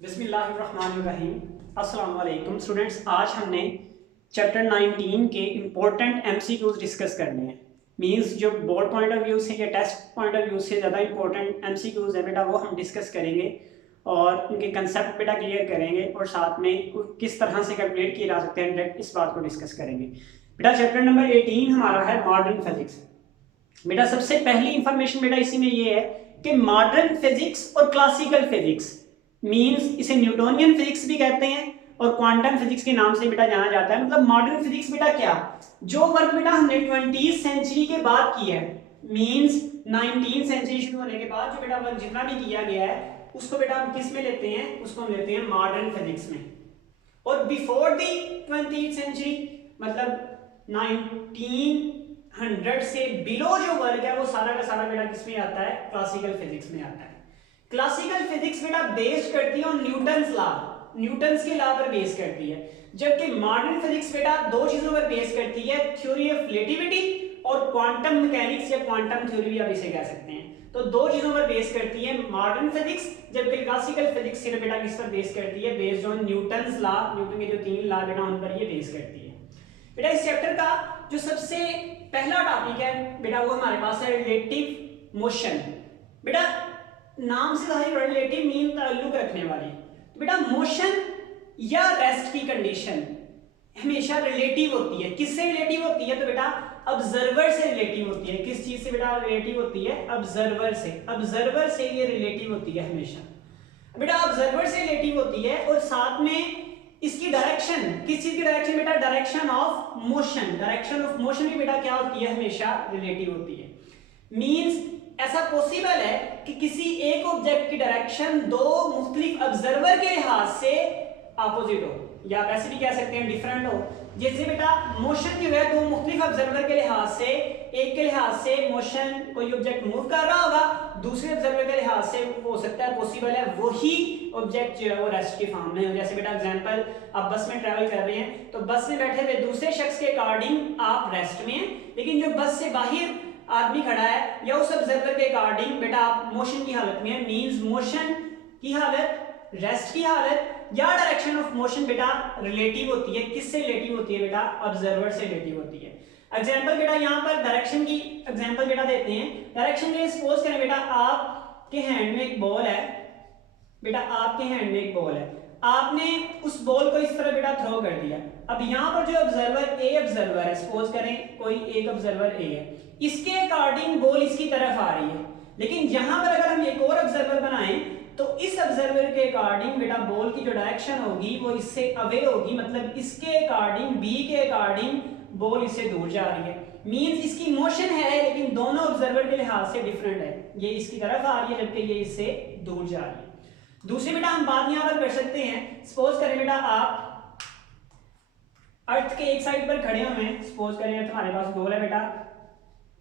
बिस्मिल्लाहिर्रहमानिर्रहीम। अस्सलाम वालेकुम स्टूडेंट्स, आज हमने चैप्टर 19 के इम्पोर्टेंट एमसीक्यूज डिस्कस करने हैं। मींस जो बोर्ड पॉइंट ऑफ व्यू से या टेस्ट पॉइंट ऑफ व्यू से ज़्यादा इंपॉर्टेंट एमसीक्यूज है बेटा, वो हम डिस्कस करेंगे और उनके कंसेप्ट बेटा क्लियर करेंगे और साथ में किस तरह से कैलकुलेट किए जा सकते हैं डायरेक्ट इस बात को डिस्कस करेंगे। बेटा चैप्टर नंबर 18 हमारा है मॉडर्न फिजिक्स। बेटा सबसे पहली इंफॉर्मेशन बेटा इसी में ये है कि मॉडर्न फिजिक्स और क्लासिकल फिजिक्स मींस इसे न्यूटोनियन फिजिक्स भी कहते हैं और क्वांटम फिजिक्स के नाम से बेटा जाना जाता है। मतलब मॉडर्न फिजिक्स बेटा क्या, जो वर्क बेटा हमने 20th सेंचुरी के बाद की है, मींस 19th सेंचुरी शुरू होने के बाद जो बेटा वर्क जितना भी किया गया है उसको बेटा हम किस में लेते हैं, उसको हम लेते हैं मॉडर्न फिजिक्स में। और बिफोर दी 20th सेंचुरी मतलब 1900 से बिलो जो वर्क है वो सारा का सारा बेटा किस में आता है, क्लासिकल फिजिक्स में आता है। क्लासिकल फिजिक्स बेटा बेस्ड करती है ऑन न्यूटन्स लॉ, न्यूटन्स के लॉ पर बेस करती है, जबकि मॉडर्न फिजिक्स बेटा दो चीजों पर बेस करती है, थ्योरी ऑफ रिलेटिविटी और क्वांटम मैकेनिक्स या क्वांटम थ्योरी भी आप इसे कह सकते हैं। तो दो चीजों पर बेस करती है मॉडर्न फिजिक्स, जबकि क्लासिकल फिजिक्स सिर्फ बेटा किस पर बेस करती है, based on Newton's law, Newton के जो तीन लॉ बेटा उन पर ये बेस करती है। बेटा इस चैप्टर का जो सबसे पहला टॉपिक है बेटा वो हमारे पास है रिलेटिव मोशन। बेटा नाम से जाहिर रिलेटिव मीन ताल्लुक रखने वाली। तो बेटा मोशन या रेस्ट की कंडीशन हमेशा रिलेटिव होती है। किससे रिलेटिव होती है, तो बेटा ऑब्जर्वर से रिलेटिव होती है। किस चीज से बेटा रिलेटिव होती है, ऑब्जर्वर से। ऑब्जर्वर से ये रिलेटिव होती है हमेशा। बेटा ऑब्जर्वर से रिलेटिव होती है और साथ में इसकी डायरेक्शन, किस चीज की डायरेक्शन बेटा, direction of motion. Direction of motion भी बेटा क्या होती है, हमेशा रिलेटिव होती है। मींस ऐसा पॉसिबल है कि किसी एक ऑब्जेक्ट की डायरेक्शन दो मुख्तलिफ ऑब्जर्वर के लिहाज से अपोजिट हो, या वैसे भी कह सकते हैं डिफरेंट हो। जैसे बेटा मोशन जो है दो मुख्तलिफ ऑब्जर्वर के लिहाज से, एक के लिहाज से मोशन कोई ऑब्जेक्ट मूव कर रहा होगा, दूसरे ऑब्जर्वर के लिहाज से हो सकता है पॉसिबल है वही ऑब्जेक्ट जो है वो रेस्ट के फॉर्म में हो। जैसे बेटा एग्जांपल, आप बस में ट्रैवल कर रहे हैं तो बस में बैठे हुए दूसरे शख्स के अकॉर्डिंग आप रेस्ट में हैं, लेकिन जो बस से बाहर आदमी खड़ा है या उस ऑब्जर्वर के अकॉर्डिंग बेटा आप मोशन की हालत में है। मींस मोशन की हालत, रेस्ट की हालत या डायरेक्शन ऑफ मोशन बेटा रिलेटिव होती है। किससे रिलेटिव होती है बेटा, ऑब्जर्वर से रिलेटिव होती है। एग्जांपल बेटा यहाँ पर डायरेक्शन की एग्जांपल बेटा देते हैं। डायरेक्शन में सपोज करें बेटा आपके हैंड में एक बॉल है, बेटा आपके हैंड में एक बॉल है, आपने उस बॉल को इस तरह बेटा थ्रो कर दिया। अब यहाँ पर जो ऑब्जर्वर ए ऑब्जर्वर है, सपोज करें कोई एक ऑब्जर्वर ए है, इसके अकॉर्डिंग बॉल इसकी तरफ आ रही है, लेकिन यहाँ पर अगर हम एक और ऑब्जर्वर बनाएं तो इस ऑब्जर्वर के अकॉर्डिंग बेटा बॉल की जो डायरेक्शन होगी वो इससे अवे होगी, मतलब इसके अकॉर्डिंग, बी के अकॉर्डिंग बॉल इससे दूर जा रही है। मींस इसकी मोशन है लेकिन दोनों ऑब्जर्वर के लिहाज से डिफरेंट है, ये इसकी तरफ आ रही है जबकि ये इससे दूर जा रही है। दूसरी बेटा हम बात यहाँ पर कर सकते हैं, सपोज करें बेटा आप अर्थ के एक साइड पर खड़े हुए हैं, सपोज करें तुम्हारे पास बॉल है बेटा,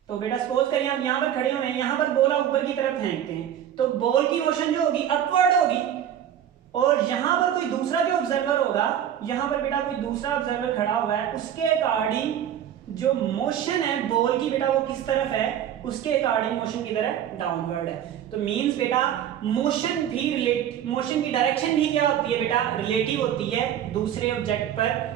तो बेटा सपोज करिए आप यहाँ पर खड़े हुए हैं, यहाँ पर बॉल आप ऊपर की तरफ फेंकते हैं तो बॉल की मोशन जो होगी अपवर्ड होगी, और यहाँ पर कोई दूसरा जो ऑब्जर्वर होगा, यहाँ पर बेटा कोई दूसरा ऑब्जर्वर खड़ा हुआ है, उसके अकॉर्डिंग जो मोशन है बॉल की बेटा वो किस तरफ है, उसके अकॉर्डिंग मोशन की तरफ डाउनवर्ड है। तो मींस बेटा मोशन की डायरेक्शन भी क्या होती है बेटा, रिलेटिव होती है, दूसरे ऑब्जेक्ट पर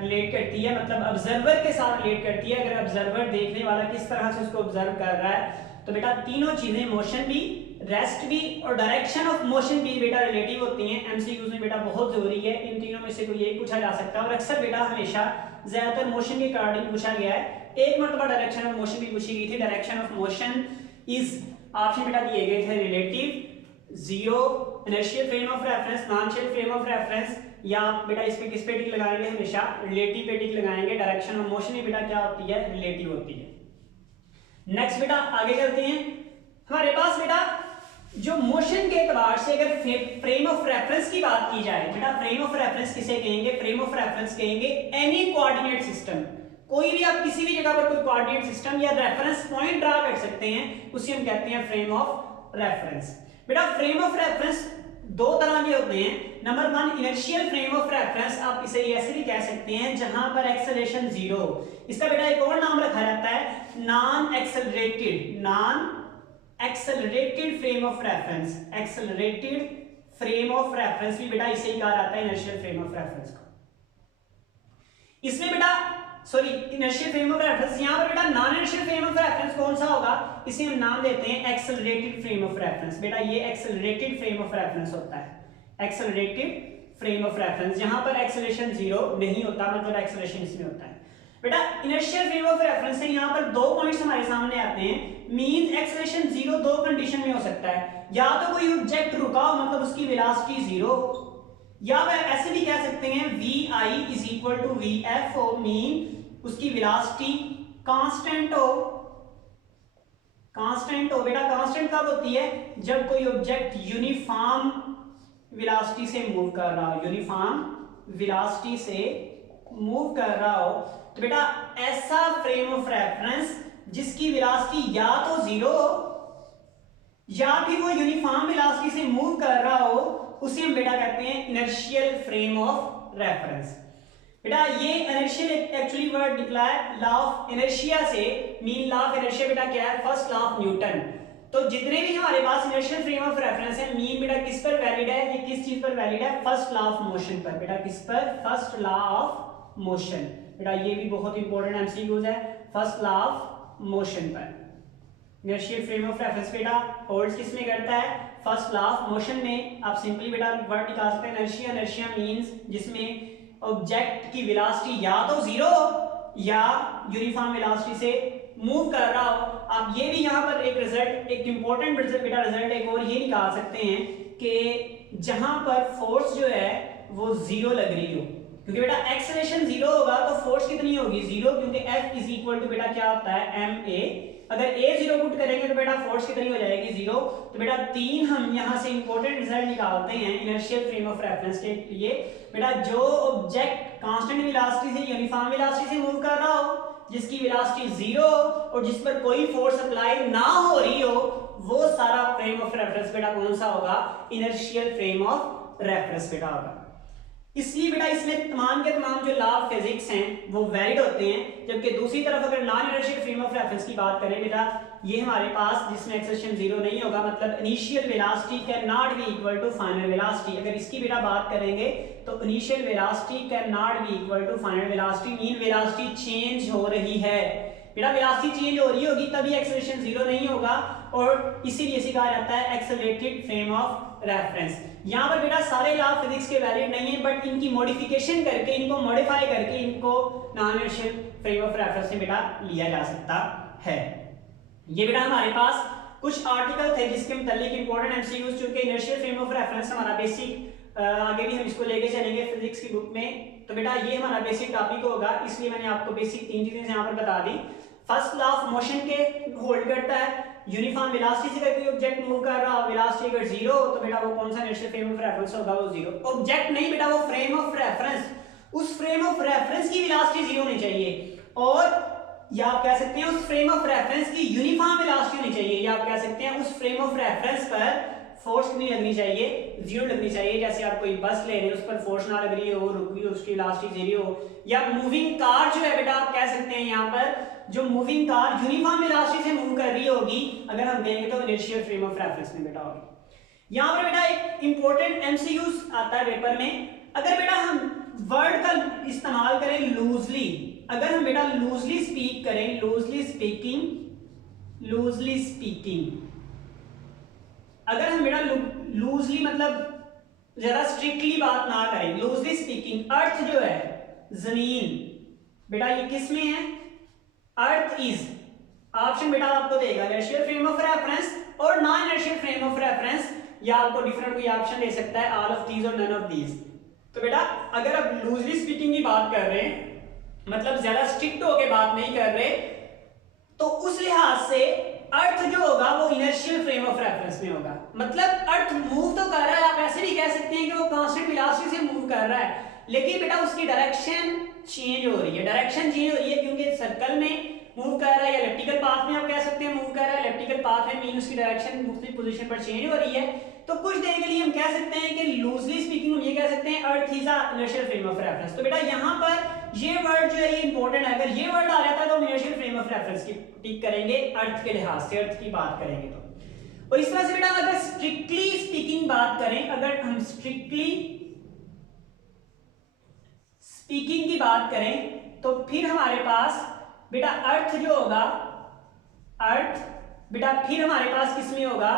रिलेट करती है, मतलब ऑब्जर्वर के साथ रिलेट करती है। अगर ऑब्जर्वर देखने वाला किस तरह से उसको ऑब्जर्व कर रहा है, तो बेटा तीनों चीजें, मोशन भी, रेस्ट भी और डायरेक्शन ऑफ मोशन भी बेटा रिलेटिव होती हैं। एमसीक्यूज में बेटा बहुत जरूरी है, इन तीनों में से कोई एक पूछा जा सकता है और अक्सर बेटा हमेशा ज्यादातर मोशन के अकॉर्डिंग पूछा गया है। एक मरतबा डायरेक्शन ऑफ मोशन भी पूछी गई थी। Direction of motion is option बेटा दिए गए थे relative, zero, inertial frame of reference, non शेल फ्रेम ऑफ रेफरेंस, या बेटा इस पे किस पे टिक लगाएंगे, हमेशा रिलेटिव पे टिक लगाएंगे। डायरेक्शन ऑफ मोशन भी बेटा क्या होती है, रिलेटिव होती है। नेक्स्ट बेटा आगे चलते हैं। हमारे पास बेटा जो मोशन के एतबार से अगर फ्रेम ऑफ रेफरेंस की बात की जाए, बेटा फ्रेम ऑफ रेफरेंस किसे कहेंगे, फ्रेम ऑफ रेफरेंस कहेंगे एनी कोऑर्डिनेट सिस्टम। कोई भी आप किसी भी जगह पर कोई कोऑर्डिनेट सिस्टम या रेफरेंस पॉइंट ड्रा कर सकते हैं, उसे हम कहते हैं फ्रेम ऑफ रेफरेंस। बेटा फ्रेम ऑफ रेफरेंस दो तरह के होते हैं। Number one inertial frame of reference, आप इसे ऐसे भी कह सकते हैं जहां पर एक्सेलरेशन जीरो। इसका बेटा एक और नाम रखा जाता है non accelerated frame of reference, accelerated frame of reference भी बेटा इसे ही कहा जाता है, इनर्शियल फ्रेम ऑफ रेफरेंस को। इसमें बेटा sorry inertial frame of reference, यहां पर बेटा non inertial frame of reference कौन सा होगा, इसे हम नाम देते हैं एक्सेलरेटेड फ्रेम ऑफ रेफरेंस। बेटा ये एक्सेलरेटेड फ्रेम ऑफ रेफरेंस होता है, एक्सेलरेटेड फ्रेम ऑफ रेफरेंस, जहां पर एक्सेलरेशन जीरो नहीं होता, मतलब एक्सेलरेशन इसमें होता है। बेटा इनर्शियल फ्रेम ऑफ रेफरेंस से यहां पर दो पॉइंट्स हमारे सामने आते हैं, मींस एक्सेलरेशन जीरो दो कंडीशन में हो सकता है, या तो कोई ऑब्जेक्ट रुका हो मतलब उसकी वेलोसिटी जीरो, या वह ऐसे भी कह सकते हैं vi is equal to vf हो, मीन उसकी वेलोसिटी कांस्टेंट हो, कांस्टेंट हो। बेटा कांस्टेंट कब होती है, जब कोई ऑब्जेक्ट यूनिफॉर्म वेलोसिटी से मूव कर रहा हो, यूनिफॉर्म वेलोसिटी से मूव कर रहा हो। तो बेटा ऐसा फ्रेम ऑफ रेफरेंस जिसकी वेलोसिटी या तो जीरो हो या फिर वो यूनिफॉर्म वेलोसिटी से मूव कर रहा हो, उसे हम बेटा कहते हैं इनर्शियल फ्रेम ऑफ रेफरेंस। बेटा ये इनर्शियल एक्चुअली वर्ड निकला है लॉ ऑफ इनर्शिया से, मीन लॉ ऑफ इनर्शिया बेटा क्या है, फर्स्ट लॉ ऑफ न्यूटन। तो जितने भी हमारे पास इनर्शियल फ्रेम ऑफ रेफरेंस है, मीन बेटा किस पर वैलिड है, ये किस चीज पर वैलिड है, फर्स्ट लॉ ऑफ मोशन पर। बेटा किस पर, फर्स्ट लॉ ऑफ मोशन। बेटा ये भी बहुत इंपॉर्टेंट एमसीक्यूज है, फर्स्ट लॉ ऑफ मोशन पर। इनर्शियल फ्रेम ऑफ रेफरेंस बेटा होल्ड्स किस में करता है, फर्स्ट लॉ ऑफ मोशन में। आप सिंपली बेटा वर्ड निकाल सकते हैं इनर्शिया, इनर्शिया मींस जिसमें ऑब्जेक्ट की वेलोसिटी या तो जीरो या यूनिफॉर्म वेलोसिटी से मूव कर रहा हो। आप ये भी यहाँ पर एक रिजल्ट, एक इंपॉर्टेंट रिजल्ट बेटा रिजल्ट एक और ये निकाल सकते हैं कि जहां पर फोर्स जो है वो जीरो लग रही हो, क्योंकि बेटा एक्सेलरेशन जीरो होगा तो फोर्स कितनी होगी, जीरो, क्योंकि F इज इक्वल टू बेटा क्या होता है ma। अगर a जीरो पुट करेंगे तो बेटा फोर्स कितनी हो जाएगी, जीरो। तो बेटा तीन हम यहाँ से इंपॉर्टेंट रिजल्ट निकालते हैं इनर्शियल फ्रेम ऑफ रेफरेंस के लिए। बेटा जो ऑब्जेक्ट कांस्टेंट वेलोसिटी से यूनिफॉर्म वेलोसिटी से मूव कर रहा हो, जिसकी वेलोसिटी जीरो और जिस पर कोई फोर्स अप्लाई ना हो रही हो, वो सारा फ्रेम ऑफ रेफरेंस बेटा कौन सा होगा, इनर्शियल फ्रेम ऑफ रेफरेंस बेटा होगा। इसलिए बेटा इसमें तमाम के तमाम जो लॉ ऑफ फिजिक्स हैं वो वैलिड होते हैं। जबकि दूसरी तरफ अगर non inertial frame of reference की बात करें बेटा, ये हमारे पास जिसमें एक्सेलरेशन जीरो नहीं होगा, मतलब initial velocity can not be equal to final velocity. अगर इसकी बेटा बात करेंगे तो initial velocity can not be equal to final velocity, mean velocity change हो रही है। बेटा वेलोसिटी चेंज हो रही होगी तभी एक्सेलरेशन जीरो नहीं होगा, और इसीलिए इसे कहा जाता है एक्सेलरेटेड फ्रेम ऑफ रेफरेंस। यहाँ पर बेटा सारे लॉ ऑफ फिजिक्स के वैलिड नहीं है, बट इनकी मॉडिफिकेशन करके, इनको मॉडिफाई करके इनको non inertial frame of reference में बेटा लिया जा सकता है। ये बेटा हमारे पास कुछ आर्टिकल थे जिसके मतलब इंपॉर्टेंट एमसीक्यूज, चूंकि इनर्शियल फ्रेम ऑफ रेफरेंस हमारा बेसिक, आगे भी हम इसको लेके चलेंगे फिजिक्स की बुक में, तो बेटा ये हमारा बेसिक टॉपिक होगा, इसलिए मैंने आपको बेसिक तीन चीजें यहाँ पर बता दी। फर्स्ट लॉ ऑफ मोशन के होल्ड करता है, यूनिफॉर्म वेलोसिटी से कोई ऑब्जेक्ट मूव कर रहा हो, वेलोसिटी अगर जीरो हो तो बेटा वो कौन सा इनर्शियल फ्रेम ऑफ रेफरेंस होगा, वो जीरो। ऑब्जेक्ट नहीं बेटा, वो फ्रेम ऑफ रेफरेंस, उस फ्रेम ऑफ रेफरेंस की वेलोसिटी जीरो होनी चाहिए, और या आप कह सकते हैं उस फ्रेम ऑफ रेफरेंस की यूनिफॉर्म वेलोसिटी होनी चाहिए, या आप कह सकते हैं उस फ्रेम ऑफ रेफरेंस पर फोर्स कितनी लगनी चाहिए, जीरो लगनी चाहिए। जैसे आप कोई बस ले रहे हैं, उस पर फोर्स ना लग रही हो, रुक रही हो, उसकी वेलोसिटी जीरो हो, या मूविंग कार जो है बेटा आप कह सकते हैं यहाँ पर जो मूविंग कार यूनिफॉर्म वेलोसिटी से मूव कर रही होगी, अगर हम देंगे तो इनर्शियल फ्रेम ऑफ रेफरेंस में बेटा होगी। यहाँ पर बेटा एक इंपॉर्टेंट एमसीक्यूज आता है पेपर में, अगर बेटा हम वर्ड का इस्तेमाल करें लूजली, अगर हम बेटा लूजली स्पीक करें, लूजली स्पीकिंग, अगर हम बेटा लूजली मतलब ज्यादा स्ट्रिक्टली बात ना करें, लूजली स्पीकिंग, अर्थ जो है जमीन, बेटा ये किस में है, अर्थ इज, ऑप्शन बेटा आपको देगा इनर्शियल फ्रेम ऑफ रेफरेंस और non inertial frame of reference, या आपको डिफरेंट कोई ऑप्शन दे सकता है, ऑल ऑफ दीज और नन ऑफ दीज। तो बेटा अगर आप लूजली स्पीकिंग की बात कर रहे हैं, मतलब ज्यादा स्ट्रिक्ट होकर बात नहीं कर रहे, तो उस लिहाज से अर्थ जो होगा वो इनर्शियल फ्रेम ऑफ रेफरेंस में होगा। मतलब अर्थ मूव तो कर रहा है, आप ऐसे भी कह सकते हैं कि वो कांस्टेंट वेलोसिटी से मूव कर रहा है, लेकिन बेटा उसकी डायरेक्शन चेंज हो रही है, डायरेक्शन चेंज हो रही है क्योंकि सर्कल में मूव कर रहा है, या इलेप्टिकल पाथ में आप कह सकते हैं मूव कर रहा है, इलेप्टिकल पाथ में मीन उसकी डायरेक्शन मुख्तलिफ पोजीशन पर चेंज हो रही है। तो कुछ देर के लिए हम कह सकते हैं कि लूजली स्पीकिंग हम ये कह सकते हैं earth is a inertial frame of reference. तो बेटा यहाँ पर ये वर्ड जो है ये इंपॉर्टेंट है, अगर ये वर्ड आ जाता है तो हम इनर्शियल फ्रेम ऑफ रेफरेंस की टिक करेंगे अर्थ के लिहाज से, अर्थ की बात करेंगे तो। और इस तरह से बेटा अगर स्ट्रिक्टली स्पीकिंग बात करें, अगर हम स्ट्रिक्टली स्पीकिंग की बात करें तो फिर हमारे पास बेटा अर्थ जो होगा, अर्थ बेटा फिर हमारे पास किसमें होगा,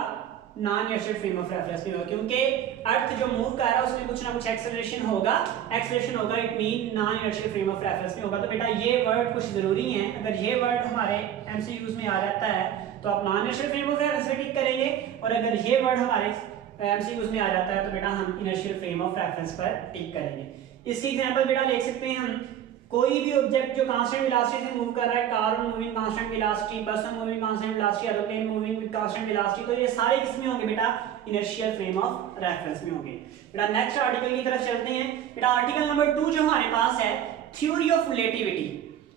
non inertial frame of reference में होगा, क्योंकि अर्थ जो मूव कर रहा है उसमें कुछ ना कुछ एक्सेलरेशन होगा, it mean non inertial frame of reference में होगा। तो बेटा ये वर्ड कुछ जरूरी है, अगर ये वर्ड हमारे एमसीक्यूज में आ जाता है तो आप non inertial frame of reference पे टिक करेंगे, और अगर ये वर्ड हमारे एमसीक्यूज में आ जाता है तो बेटा हम इनर्शियल फ्रेम ऑफ रेफरेंस पर टिक करेंगे। इसकी एग्जांपल बेटा लिख सकते हैं हम, कोई भी ऑब्जेक्ट जो कांस्टेंट वेलोसिटी से मूव कर रहा है, कार मूविंग कांस्टेंट वेलोसिटी, बस moving constant velocity, aeroplane moving with constant velocity, तो ये सारे किसमें होंगे बेटा, इनर्शियल फ्रेम ऑफ रेफरेंस में होंगे। बेटा नेक्स्ट आर्टिकल की तरफ चलते हैं। बेटा आर्टिकल नंबर 2 जो हमारे पास है, थ्योरी ऑफ रिलेटिविटी।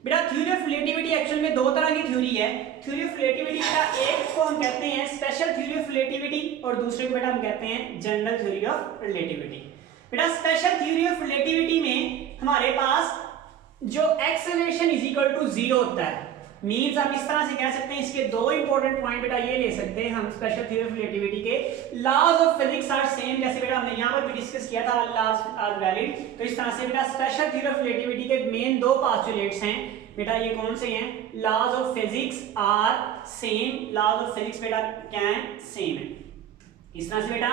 बेटा थ्योरी ऑफ रिलेटिविटी एक्चुअल में दो तरह की थ्योरी है। थ्योरी ऑफ रिलेटिविटी का एक को हम कहते हैं स्पेशल थ्योरी ऑफ रिलेटिविटी, और दूसरे को बेटा हम कहते हैं जनरल थ्योरी ऑफ रिलेटिविटी। बेटा स्पेशल थ्योरी ऑफ रिलेटिविटी में हमारे पास जो एक्सेलरेशन इज इक्वल टू 0 होता है, मींस आप इस तरह से कह सकते हैं, इसके दो इंपॉर्टेंट पॉइंट बेटा ये ले सकते हैं हम स्पेशल थ्योरी ऑफ रिलेटिविटी के, laws of physics are same, जैसे बेटा हमने यहां पर भी डिस्कस किया था, लॉज आर वैलिड। तो इस तरह से बेटा स्पेशल थ्योरी ऑफ रिलेटिविटी के मेन दो पोस्टुलेट्स हैं बेटा, ये कौन से हैं, laws of physics are same, laws of physics बेटा क्या है, सेम है। इस तरह से बेटा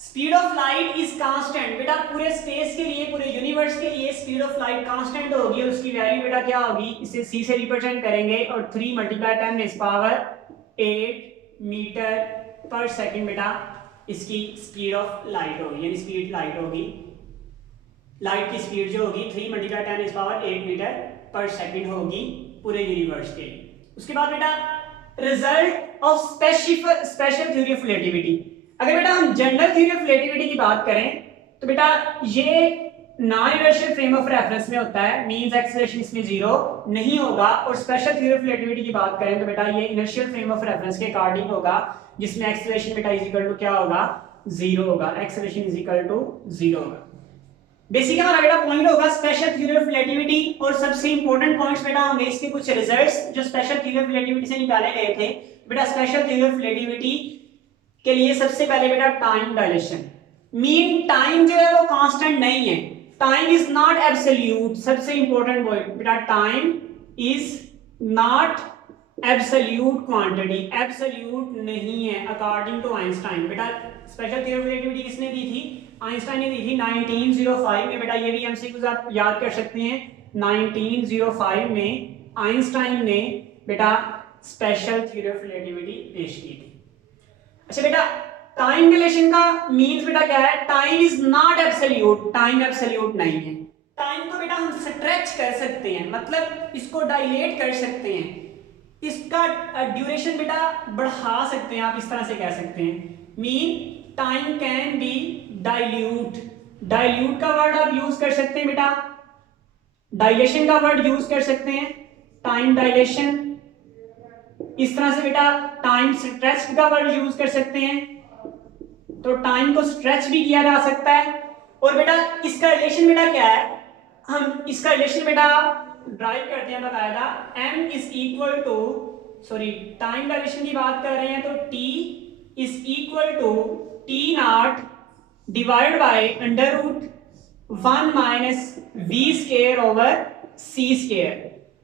speed of light is constant, बेटा पूरे स्पेस के लिए, पूरे यूनिवर्स के लिए स्पीड ऑफ लाइट कांस्टेंट होगी, और उसकी वैल्यू बेटा क्या होगी, इसे c से रिप्रेजेंट करेंगे, और 3 × 10⁸ मीटर पर सेकंड बेटा इसकी स्पीड ऑफ लाइट होगी, यानी स्पीड लाइट होगी, लाइट की स्पीड जो होगी 3 × 10⁸ मीटर पर सेकंड होगी पूरे यूनिवर्स के लिए। उसके बाद बेटा result of special theory of relativity. अगर बेटा हम जनरल थ्योरी ऑफ रिलेटिविटी की बात करें तो बेटा ये non inertial frame of reference में होता है, मींस एक्सेलरेशन इसमें 0 नहीं होगा, और स्पेशल थ्योरी ऑफ रिलेटिविटी की बात करें तो बेटा ये इनर्शियल फ्रेम ऑफ रेफरेंस के अकॉर्डिंग होगा, जिसमें एक्सेलरेशन बेटा इज इक्वल टू क्या होगा, 0 होगा, एक्सेलरेशन इज इक्वल टू 0 होगा। बेसिक हमारा बेटा पॉइंट होगा स्पेशल थ्योरी ऑफ रिलेटिविटी, और सबसे इंपॉर्टेंट पॉइंट्स बेटा होंगे इसके कुछ रिजल्ट्स जो स्पेशल थ्योरी ऑफ रिलेटिविटी से निकाले गए थे। बेटा स्पेशल थ्योरी ऑफ रिलेटिविटी के लिए सबसे पहले बेटा टाइम डायलेशन, मीन टाइम जो है वो कांस्टेंट नहीं है, टाइम इज नॉट एब्सोल्यूट, सबसे इंपॉर्टेंट पॉइंट बेटा time is not absolute quantity, absolute नहीं है अकॉर्डिंग टू आइंस्टाइन। बेटा स्पेशल थ्योरी ऑफ रिलेटिविटी किसने दी थी, आइंस्टाइन ने दी थी 1905 में। बेटा ये भी एमसीक्यूज आप याद कर सकते हैं, 1905 में आइंस्टाइन ने बेटा स्पेशल थ्योरी ऑफ रिलेटिविटी पेश की थी। अच्छा बेटा टाइम डिलेशन का मीन्स बेटा क्या है, time is not absolute, time absolute नहीं है। टाइम को बेटा हम स्ट्रेच कर सकते हैं, मतलब इसको डायलेट कर सकते हैं, इसका ड्यूरेशन बेटा बढ़ा सकते हैं, आप इस तरह से कह सकते हैं, mean time can be dilute, dilute का वर्ड आप यूज कर सकते हैं बेटा, डायलेशन का वर्ड यूज कर सकते हैं, टाइम डायलेशन, इस तरह से बेटा टाइम स्ट्रेच का वर्ड यूज कर सकते हैं, तो टाइम को स्ट्रेच भी किया जा सकता है। और बेटा इसका रिलेशन बेटा क्या है, हम इसका रिलेशन बेटा ड्राइव करते हैं बकायदा, m is equal to, sorry time dilation की बात कर रहे हैं तो t is equal to t naught divide by √1 minus v square over c square,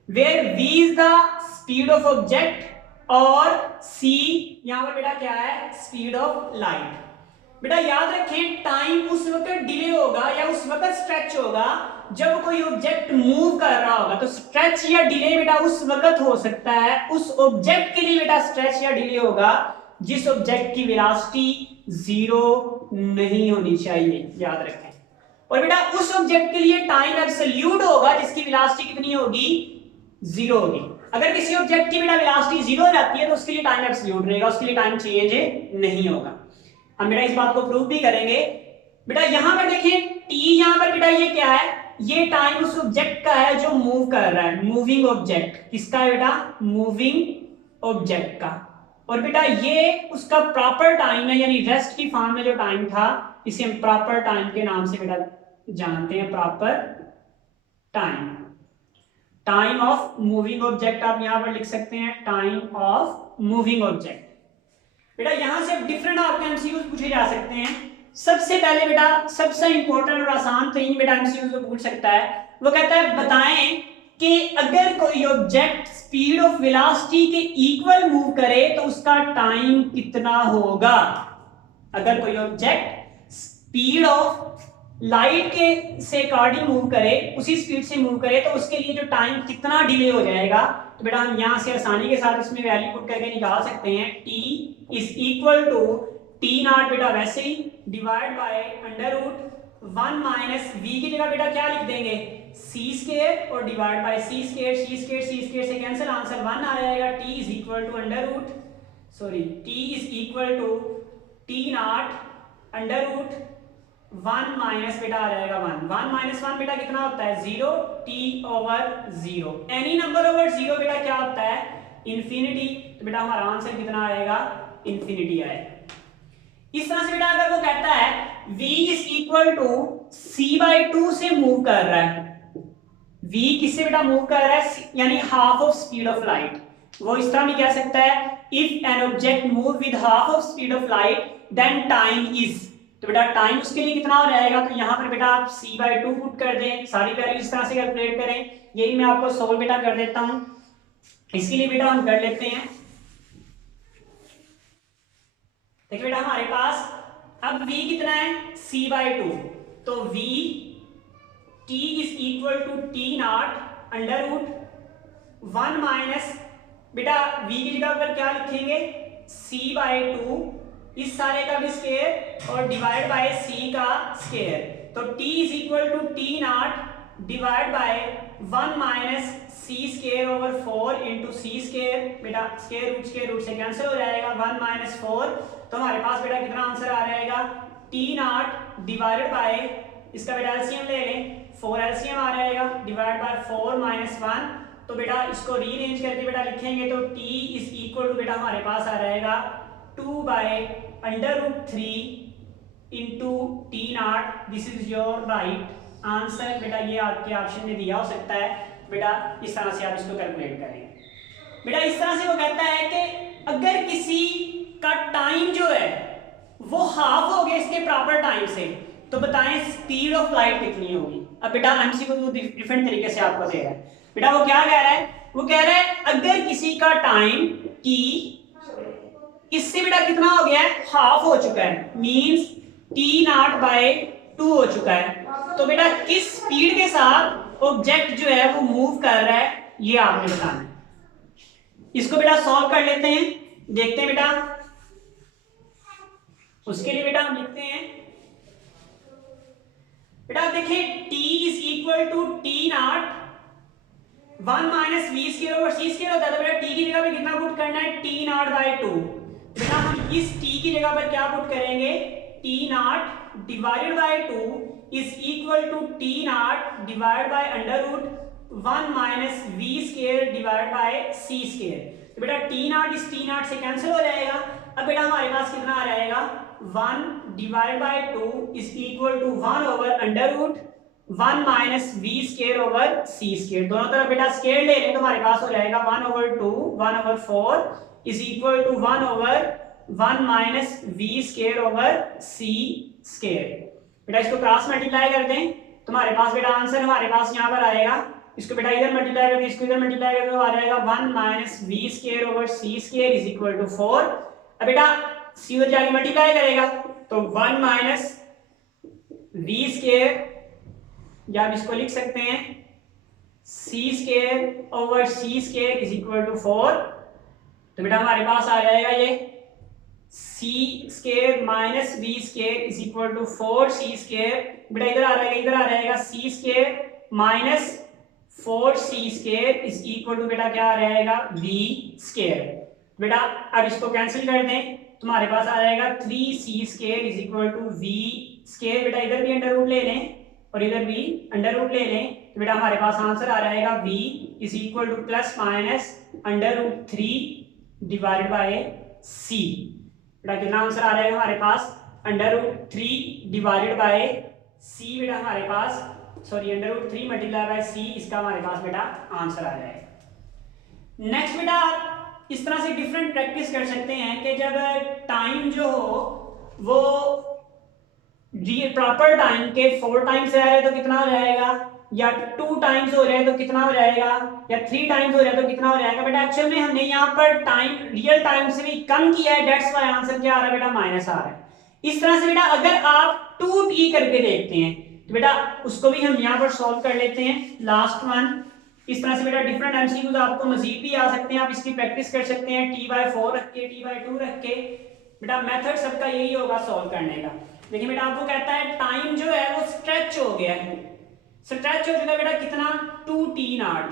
where v is the speed of object और c यहां पर बेटा क्या है, स्पीड ऑफ लाइट। बेटा याद रखें टाइम उस वक्त डिले होगा या उस वक्त स्ट्रेच होगा जब कोई ऑब्जेक्ट मूव कर रहा होगा, तो स्ट्रेच या डिले बेटा उस वक्त हो सकता है, उस ऑब्जेक्ट के लिए बेटा स्ट्रेच या डिले होगा जिस ऑब्जेक्ट की वेलोसिटी 0 नहीं होनी चाहिए, याद रखें। और बेटा उस ऑब्जेक्ट के लिए टाइम एब्सोल्यूट होगा जिसकी वेलोसिटी कितनी होगी, 0 होगी। अगर किसी ऑब्जेक्ट की बेटा वेलोसिटी 0 हो जाती है तो उसके लिए टाइम एब्सोल्यूट रहेगा, उसके लिए टाइम चेंज नहीं होगा। हम बेटा इस बात को प्रूव भी करेंगे। बेटा यहां पर देखिए t, यहां पर बेटा ये क्या है, ये टाइम उस ऑब्जेक्ट का है जो मूव कर रहा है, मूविंग ऑब्जेक्ट, किसका है बेटा, मूविंग ऑब्जेक्ट का। और बेटा ये उसका प्रॉपर टाइम है, यानी रेस्ट की फॉर्म में जो टाइम था इसे हम प्रॉपर टाइम के नाम से बेटा जानते हैं, proper time, time of moving object आप यहां पर लिख सकते हैं, टाइम ऑफ मूविंग ऑब्जेक्ट। बेटा यहाँ से अब डिफरेंट आपके एमसीक्यूज पूछे जा सकते हैं। सबसे पहले बेटा सबसे इंपॉर्टेंट और आसान तरीन बेटा एमसीक्यूज को पूछ सकता है, वो कहता है बताएं कि अगर कोई ऑब्जेक्ट स्पीड ऑफ वेलोसिटी के इक्वल मूव करे तो उसका टाइम कितना होगा। अगर कोई ऑब्जेक्ट स्पीड ऑफ लाइट के से अकॉर्डिंग मूव करे, उसी स्पीड से मूव करे, तो उसके लिए जो टाइम कितना डिले हो जाएगा। तो बेटा हम यहां से आसानी के साथ इसमें वैल्यू पुट करके निकाल सकते हैं। t is equal to T not बेटा वैसे ही divide by under root 1 minus v की जगह बेटा क्या लिख देंगे सी स्क्वायर और divide by C square. C square c square से कैंसिल, आंसर 1 आ जाएगा। t is equal to under root t is equal to T not under root 1 minus बेटा आ जाएगा 1 माइनस 1 बेटा कितना होता है 0, t over 0। Any number over 0 बेटा क्या होता है इंफिनिटी। तो बेटा हमारा आंसर कितना आएगा इंफिनिटी आएगा। इस तरह से बेटा अगर वो कहता है v is equal to c/2 से मूव कर रहा है, v किससे बेटा मूव कर रहा है यानी half of speed of light, वो इस तरह भी कह सकता है if an object move with half of speed of light then time is. तो बेटा टाइम उसके लिए कितना हो जाएगा, तो यहाँ पर बेटा आप c/2 पुट कर दें, सारी वैल्यू इस तरह से कैलकुलेट करें। यही मैं आपको सोल्व बेटा कर देता हूं। इसके लिए बेटा हम कर लेते हैं, देखिए बेटा हमारे पास अब v कितना है c/2, तो v t is equal to T not under root 1 minus बेटा v की जगह पर क्या लिखेंगे c/2 इस सारे का भी स्क्वायर और डिवाइड बाय c का स्क्वायर। तो t is equal to T naught divide by 1 minus C square over 4 into C square. बेटा स्क्वायर रूट से कैंसिल हो जाएगा 1 माइनस 4। तो हमारे पास बेटा कितना आंसर आ जाएगा टी नॉट डिवाइडेड बाय इसका बेटा एलसीएम ले लें 4 एलसीएम आ जाएगा डिवाइड बाय 4 माइनस 1। तो बेटा इसको रीअरेंज करके बेटा लिखेंगे तो t इज इक्वल टू बेटा हमारे पास आ जाएगा 2 by under root 3 into T naught. This is your right answer. बेटा ये आपके ऑप्शन में दिया हो सकता है, बेटा इस तरह से आप इसको कैलकुलेट करेंगे। बेटा इस तरह से वो कहता है कि अगर किसी का टाइम जो है वो हाफ हो गया इसके प्रॉपर टाइम से, तो बताएं स्पीड ऑफ लाइट कितनी होगी। अब बेटा एमसीक्यू को डिफरेंट तरीके से आपको दे रहा है। बेटा वो क्या कह रहा है, वो कह रहा है अगर किसी का टाइम t इससे बेटा कितना हो गया है हाफ हो चुका है, मींस t नॉट बाय 2 हो चुका है, तो बेटा किस स्पीड के साथ ऑब्जेक्ट जो है वो मूव कर रहा है ये आपने बताना है। इसको बेटा सॉल्व कर लेते हैं, देखते हैं बेटा। उसके लिए बेटा हम लिखते हैं बेटा देखें t is equal to T naught 1 minus we square over C square होता है, तो बेटा t की जगह पे कितना पुट करना है टी नॉट बाय 2। बेटा हम इस t की जगह पर क्या पुट करेंगे T naught divided by 2 is equal to T naught divide by under root 1 minus we square divide by C square. तो बेटा टी नॉट इस टी नॉट से कैंसिल हो जाएगा। अब बेटा हमारे पास कितना आ जाएगा 1 divide by 2 is equal to 1 over under root 1 minus we square over C square. दोनों तरफ बेटा स्क्वायर ले लें तो हमारे पास हो जाएगा 1 over 2 1 over 4 is equal to 1 over 1 minus we square over C square. बेटा इसको क्रॉस मल्टीप्लाई कर दें तो हमारे पास बेटा आंसर हमारे पास यहाँ पर आएगा। इसको बेटा इधर मल्टीप्लाई कर दें, इसको इधर मल्टीप्लाई कर दो तो आ जाएगा 1 minus we square over C square is equal to 4। अब बेटा सी उधर जाके मल्टीप्लाई करेगा तो 1 माइनस वी स्क्वायर, या आप इसको लिख सकते हैं c square over C square is equal to 4। तो बेटा हमारे पास आ जाएगा ये c square minus we square is equal to 4 c square. बेटा इधर आ जाएगा c square minus 4 c square is equal to बेटा क्या आ जाएगा वी स्क्वायर। बेटा अब इसको कैंसिल कर दें तो हमारे पास आ जाएगा 3 c square is equal to v square. बेटा इधर भी अंडर रूट ले लें और इधर भी अंडर रूट ले लें तो बेटा हमारे पास आंसर आ जाएगा v is equal to plus minus under root 3 divided by c। बेटा कितना आंसर आ जाएगा हमारे पास under root 3 divided by c। बेटा हमारे पास sorry under root 3 multiply by c, इसका हमारे पास बेटा आंसर आ जाएगा। नेक्स्ट बेटा इस तरह से डिफरेंट प्रैक्टिस कर सकते हैं कि जब टाइम जो हो वो प्रॉपर टाइम के 4 टाइम्स रह रहे तो कितना हो जाएगा, या 2 टाइम्स हो रहे हैं तो कितना हो जाएगा, या 3 टाइम्स हो रहे हैं तो कितना हो जाएगा। बेटा एक्चुअल में हमने यहाँ पर टाइम रियल टाइम से भी कम किया है, दैट्स व्हाई आंसर क्या आ रहा है बेटा, माइनस आ रहा है। इस तरह से बेटा अगर आप 2t करके देखते हैं तो बेटा उसको भी हम यहाँ पर सॉल्व कर लेते हैं, लास्ट वन। इस तरह से बेटा डिफरेंट एमसीक्यूज आपको मजीद भी आ सकते हैं, आप इसकी प्रैक्टिस कर सकते हैं t/4 रख के, t/2 रख के। बेटा मेथड सबका यही होगा सॉल्व करने का। देखिए बेटा आपको कहता है टाइम जो है वो स्ट्रेच हो गया है, स्ट्रेच हो चुका है बेटा कितना, 2t0,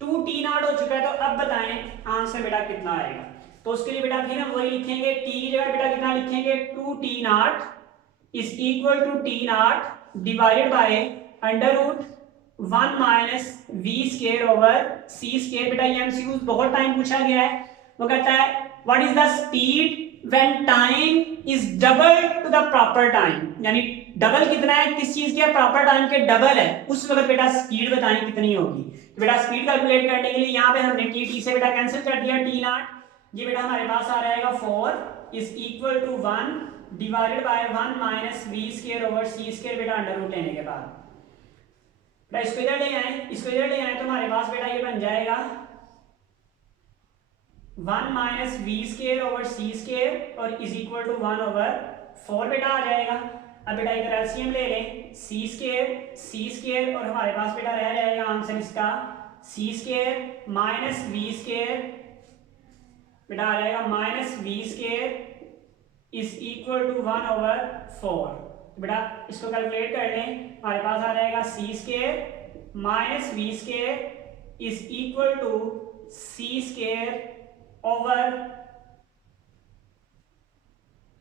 2t0 हो चुका है। तो अब बताएं आंसर बेटा कितना आएगा। तो उसके लिए बेटा फिर हम वही लिखेंगे, t की जगह बेटा कितना लिखेंगे, 2t0 is equal to t0 divided by under root 1 minus v square over c square. बेटा ये एमसीक्यू बहुत टाइम पूछा गया है। वो कहता है what is the speed when time is double to the proper time, यानी डबल कितना है, किस चीज के, प्रॉपर टाइम के डबल है, उस वक्त बेटा स्पीड बताएं कितनी होगी। तो बेटा स्पीड कैलकुलेट करने के लिए यहाँ पे हमने t से बेटा कैंसिल कर दिया, t0, ये बेटा हमारे पास आ रहेगा 4 is equal to 1 divided by 1 minus v square over c square. बेटा अंडर रूट लेने के बाद बेटा इसको इधर ले आए, इसको इधर ले आए तो हमारे पास बेटा ये बन जाएगा 1 minus v square over c square और इज इक्वल टू 1 ओवर 4 बेटा आ जाएगा। अब बेटा इधर एलसीएम ले लें, सी स्केयर और हमारे पास बेटा रह जाएगा आंसर इसका c square minus v square, बेटा आ जाएगा minus v square is equal to 1 over 4। तो बेटा इसको कैलकुलेट कर लें, हमारे पास आ जाएगा c square minus v square is equal to c square over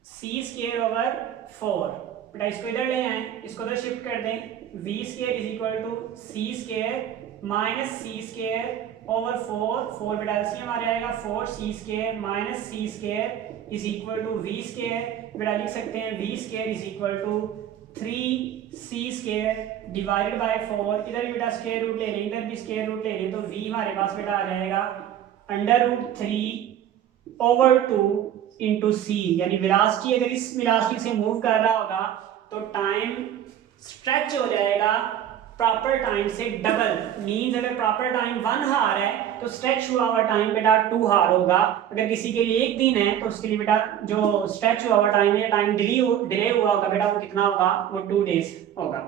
c square over 4। बेटा इसको इधर ले आए, इसको इधर शिफ्ट कर दें, v square is equal to c square minus c square over 4 बेटा एलसीएम आ जाएगा 4 c square minus c square is equal to v square. बेटा लिख सकते हैं v square is equal to 3 c square divided by 4, इधर भी बेटा स्केयर रूट ले लें, इधर भी स्केयर रूट ले लें, तो v हमारे पास बेटा आ जाएगा अंडर रूट 3 ओवर 2 इंटू सी, यानी वेलोसिटी अगर इस वेलोसिटी से मूव कर रहा होगा तो टाइम स्ट्रेच हो जाएगा प्रॉपर टाइम से डबल। मींस अगर प्रॉपर टाइम 1 हार है तो स्ट्रेच हुआ हुआ टाइम बेटा 2 हार होगा। अगर किसी के लिए 1 दिन है तो उसके लिए बेटा जो स्ट्रेच हुआ हुआ टाइम है, टाइम डिले हुआ होगा बेटा वो कितना होगा, वो 2 डेज होगा।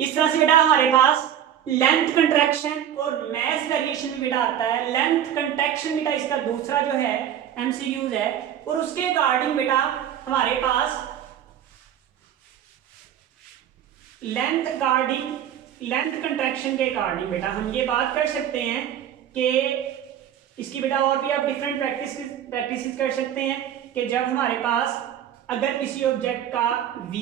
इस तरह से बेटा हमारे पास लेंथ कंट्रैक्शन और मैस वेरिएशन भी बेटा आता है। लेंथ कंट्रैक्शन बेटा इसका दूसरा जो है एमसीक्यूज है, और उसके अकॉर्डिंग बेटा हमारे पास लेंथ कंट्रैक्शन के अकॉर्डिंग बेटा हम ये बात कर सकते हैं कि इसकी बेटा और भी आप डिफरेंट प्रैक्टिस कर सकते हैं कि जब हमारे पास अगर किसी ऑब्जेक्ट का v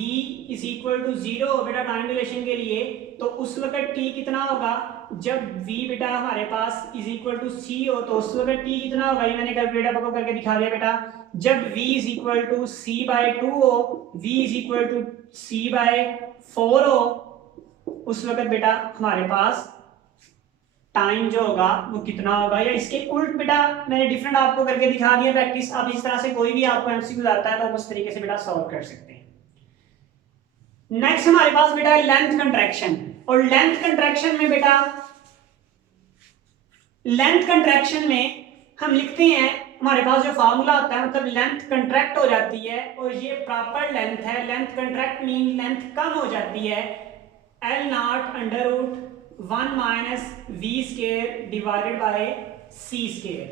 इज इक्वल टू 0 हो बेटा टाइम ड्यूरेशन के लिए, तो उस वक्त t कितना होगा, जब v बेटा हमारे पास इज इक्वल टू c हो तो उस वक्त t कितना होगा, ये मैंने कैलकुलेटर पर करके दिखा दिया बेटा। जब v is equal to c/2 हो, v is equal to c/4 हो, उस वक्त बेटा हमारे पास टाइम जो होगा वो कितना होगा, या इसके उल्ट बेटा मैंने डिफरेंट आपको करके दिखा दिया प्रैक्टिस। आप इस तरह से कोई भी आपको एमसीक्यू आता है तो उस तरीके से बेटा सॉल्व कर सकते हैं। नेक्स्ट हमारे पास बेटा लेंथ कंट्रैक्शन, और लेंथ कंट्रैक्शन में बेटा लेंथ कंट्रैक्शन में हम लिखते हैं, हमारे पास जो फार्मूला होता है मतलब लेंथ कंट्रैक्ट हो जाती है और ये प्रॉपर लेंथ है। लेंथ कंट्रैक्ट मीन लेंथ कम हो जाती है, L0 under root 1 minus v square divided by c square.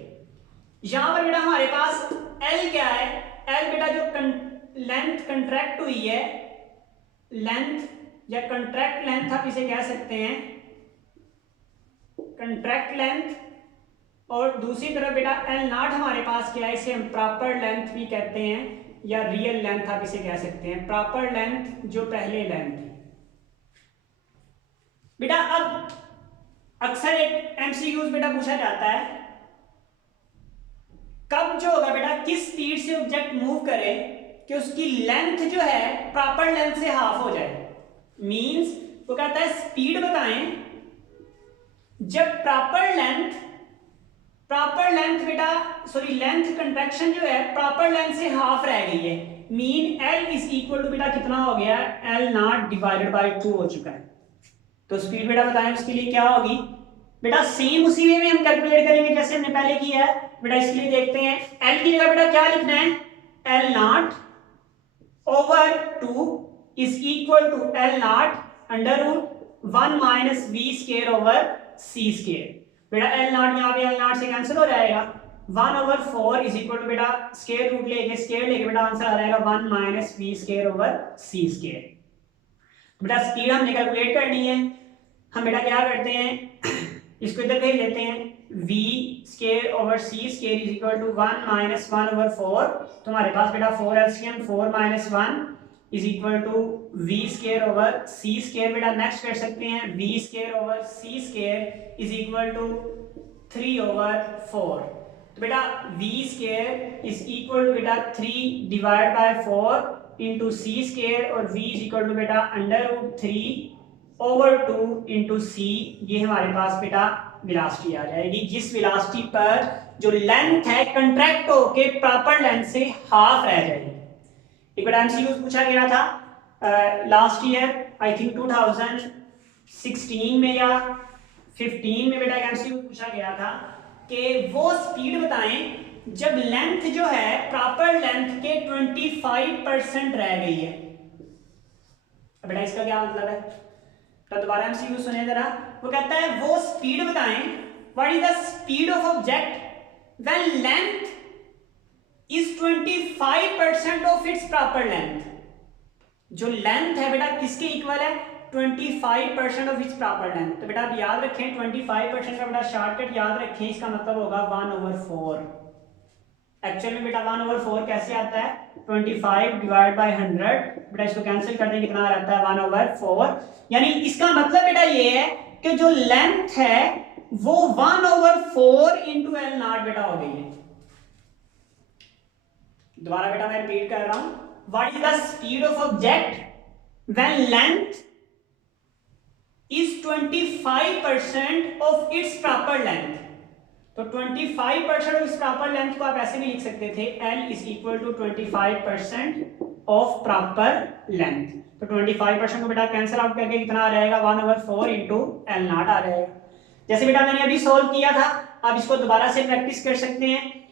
यहां पर बेटा हमारे पास L क्या है, L बेटा जो लेंथ कंट्रैक्ट हुई है, लेंथ या कंट्रैक्ट लेंथ आप इसे कह सकते हैं, कंट्रैक्ट लेंथ, और दूसरी तरफ बेटा L0 हमारे पास क्या है, इसे हम प्रॉपर लेंथ भी कहते हैं या रियल लेंथ आप इसे कह सकते हैं। प्रॉपर लेंथ जो पहले लेंथ थी बेटा। अब अक्सर एक एमसीक्यूज बेटा पूछा जाता है कब जो होगा बेटा किस स्पीड से ऑब्जेक्ट मूव करे कि उसकी लेंथ जो है प्रॉपर लेंथ से हाफ हो जाए। मींस वो कहता है स्पीड बताएं जब प्रॉपर प्रॉपर लेंथ बेटा सॉरी लेंथ कंट्रैक्शन जो है प्रॉपर लेंथ से हाफ रह गई है, mean L is equal to बेटा कितना हो गया, एल नॉट डिवाइडेड बाय 2 हो चुका है। तो स्पीड बेटा बताएं उसके लिए क्या होगी बेटा, सेम उसी वे में हम कैलकुलेट करेंगे जैसे हमने पहले किया है बेटा। इसके लिए देखते हैं एल की जगह बेटा क्या लिखना है, L not over 2 is equal to L not under root 1 minus we square over C square. बेटा एल नॉट यहाँ पे एल नॉट से कैंसिल हो जाएगा, 1 ओवर 4 इज इक्वल टू बेटा स्क्वायर रूट लेके बेटा आंसर आ जाएगा 1 minus we square over C square. बेटा स्पीड हमने कैलकुलेट करनी है, हम बेटा क्या करते हैं इसको इधर भेज देते हैं, v square over c square is equal to 1 minus 1 over 4। तो हमारे पास बेटा 4 LCM 4 minus 1 is equal to v square over c square. बेटा नेक्स्ट कर सकते हैं v square over c square is equal to 3 over 4। तो बेटा v square is equal to बेटा 3 divide by 4 into c square और v इज इक्वल टू बेटा under root 3 over 2 into सी। ये हमारे पास बेटा वेलोसिटी आ जाएगी, जिस वेलोसिटी पर जो लेंथ है कंट्रैक्ट होके प्रॉपर लेंथ से हाफ रह जाएगी। एक बार एमसीक्यू पूछा गया था लास्ट ईयर आई थिंक 2016 में या 15 में बेटा एमसीक्यू पूछा गया था कि वो स्पीड बताएं जब लेंथ जो है प्रॉपर लेंथ के 25% रह गई है। बेटा इसका क्या मतलब है, तो दोबारा एमसीक्यू सुने जरा। वो कहता है वो स्पीड बताएं, what is the speed of object when length is 25% of its proper length. जो लेंथ है बेटा किसके इक्वल है, 25% ऑफ इट्स प्रॉपर लेंथ। तो बेटा आप याद रखें 25% का बेटा शॉर्टकट याद रखें, इसका मतलब होगा 1/4। एक्चुअल में बेटा 1/4 कैसे आता है, 25 डिवाइड बाय 100। बेटा इसको कैंसिल करने कितना आ जाता है 1/4। यानी इसका मतलब बेटा ये है कि जो लेंथ है वो 1/4 इंटू एल नॉट बेटा हो गई है। दोबारा बेटा मैं रिपीट कर रहा हूं, what is the speed of object when length is 25% of its proper length. तो 25% ऑफ इस प्रॉपर लेंथ को आप ऐसे भी लिख सकते थे, L is equal to 25% of proper length. तो 25% को बेटा कैंसिल आउट करके कितना आ जाएगा 1/4 इंटू एल नॉट आ जाएगा। जैसे बेटा मैंने अभी सॉल्व किया था, आप इसको दोबारा से प्रैक्टिस कर सकते हैं।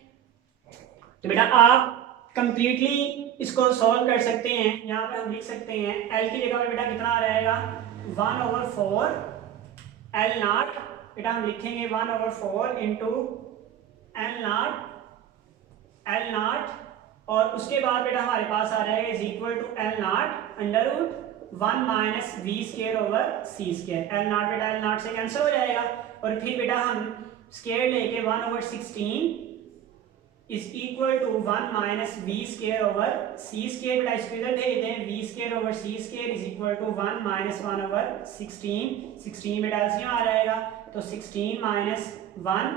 तो बेटा आप कंप्लीटली इसको सॉल्व कर सकते हैं। यहाँ पर हम लिख सकते हैं L की जगह पर बेटा कितना आ जाएगा 1/4 एल नॉट। बेटा हम लिखेंगे 1/4 इंटू एल नॉट और उसके बाद बेटा हमारे पास आ जाएगा is equal to L not under root 1 minus we square over C square. L not बेटा एल नॉट से कैंसिल हो जाएगा और फिर बेटा हम स्क्वायर लेके 1/16 is equal to 1 minus we square over C square. बेटा इसको इधर भेज दें, v square over C square is equal to 1 minus 1/16। 16 बेटा एलसीएम आ जाएगा तो 16 माइनस 1।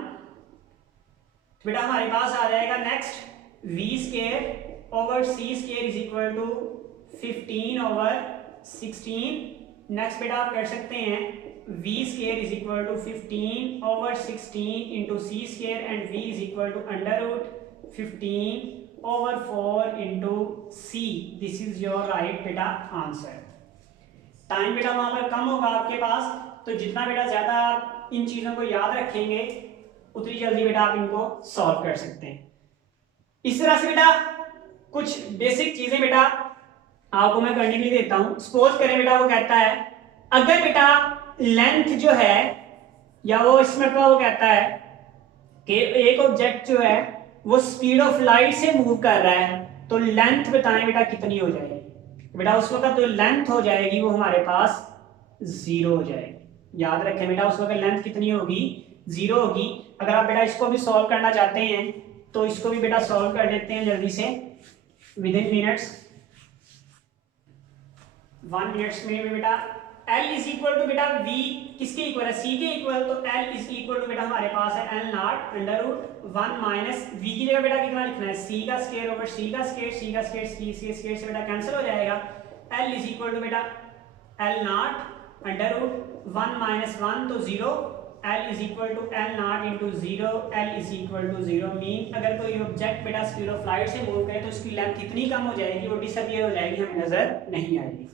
बेटा हमारे पास आ जाएगा next v square over c square is equal to 15/16। Next बेटा आप कर सकते हैं v square is equal to 15/16 into C square and v is equal to under root 15/4 into c. This is your right बेटा answer. Time बेटा वहां पर कम होगा आपके पास, तो जितना बेटा ज्यादा आप इन चीजों को याद रखेंगे उतनी जल्दी बेटा आप इनको सॉल्व कर सकते हैं। इस तरह से बेटा कुछ बेसिक चीजें बेटा आपको मैं करने के लिए देता हूं। सपोज करें बेटा वो कहता है अगर बेटा लेंथ जो है या वो इसमें वो कहता है कि एक ऑब्जेक्ट जो है वो स्पीड ऑफ लाइट से मूव कर रहा है, तो लेंथ बताएं बेटा कितनी हो जाएगी। बेटा उस वक्त जो लेंथ हो जाएगी वो हमारे पास 0 हो जाएगी। याद रखें बेटा उस वक्त लेंथ कितनी होगी, 0 होगी। अगर आप बेटा इसको भी सॉल्व करना चाहते हैं तो इसको भी बेटा सॉल्व कर लेते हैं जल्दी से विद इन मिनट्स, 1 मिनट्स में बेटा L इज इक्वल टू बेटा V किसके इक्वल है, C के इक्वल। तो L इज इक्वल टू बेटा हमारे पास है L not under root 1 minus V की जगह बेटा कितना लिखना है, C का स्क्वायर ओवर C का स्क्वायर, C का स्क्वायर C के स्क्वायर से बेटा कैंसिल हो जाएगा। L इज इक्वल टू बेटा L not under root 1 minus 1 तो 0 L is equal to L not into zero, L is equal to zero. Mean अगर कोई ऑब्जेक्ट बेटा स्पीड ऑफ लाइट से मूव करे तो उसकी लेंथ इतनी कम हो जाएगी, वो डिसअपियर हो जाएगी, हमें नजर नहीं आएगी।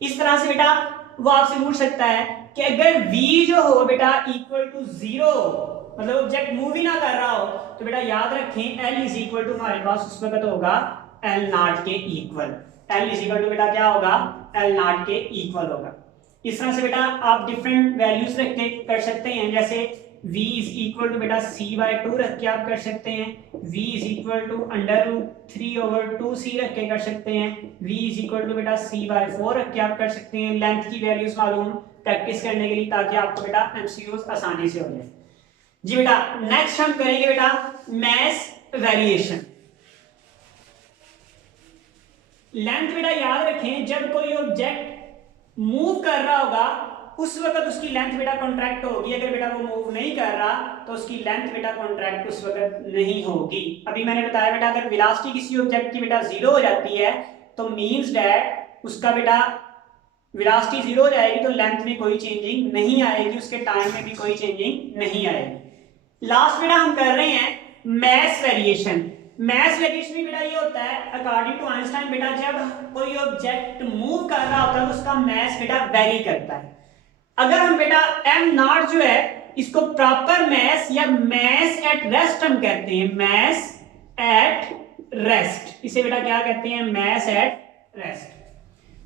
इस तरह से बेटा वो आपसे पूछ सकता है कि अगर v जो हो बेटा इक्वल टू जीरो, मतलब ऑब्जेक्ट मूव ही ना कर रहा हो, तो बेटा याद रखें l इज इक्वल टू हमारे पास उस वक्त होगा एल नॉट के equal. L is equal to बेटा क्या होगा, एल नॉट के इक्वल होगा। इस तरह से बेटा आप डिफरेंट वैल्यूज रख के कर सकते हैं, जैसे v इज इक्वल टू बेटा c/2 रख के आप कर सकते हैं, v is equal to √3/2c रख के कर सकते हैं, v इज इक्वल टू बेटा c/4 रख के आप कर सकते हैं। लेंथ की वैल्यूज मालूम प्रैक्टिस करने के लिए, ताकि आपको बेटा एमसीक्यूज आसानी से हो जाए। जी बेटा नेक्स्ट हम करेंगे बेटा मास वेरिएशन। लेंथ बेटा याद रखें, जब कोई ऑब्जेक्ट मूव कर रहा होगा उस वक्त उसकी लेंथ बेटा कॉन्ट्रैक्ट होगी, अगर बेटा वो मूव नहीं कर रहा तो उसकी लेंथ बेटा कॉन्ट्रैक्ट उस वक्त नहीं होगी। अभी मैंने बताया बेटा अगर वेलोसिटी किसी ऑब्जेक्ट की बेटा जीरो हो जाती है तो मींस दैट उसका बेटा वेलोसिटी जीरो हो जाएगी, तो लेंथ में कोई चेंजिंग नहीं आएगी, उसके टाइम में भी कोई चेंजिंग नहीं आएगी। लास्ट बेटा हम कर रहे हैं मास वेरिएशन। मास वेरिएशन में बेटा ये होता है अकॉर्डिंग टू आइंस्टाइन, बेटा जब कोई ऑब्जेक्ट मूव कर रहा होता है तो उसका मास बेटा वेरी करता है। अगर हम बेटा m नॉट जो है इसको प्रॉपर मास या मास एट रेस्ट हम कहते हैं, मास एट रेस्ट, इसे बेटा क्या कहते हैं, मास एट रेस्ट।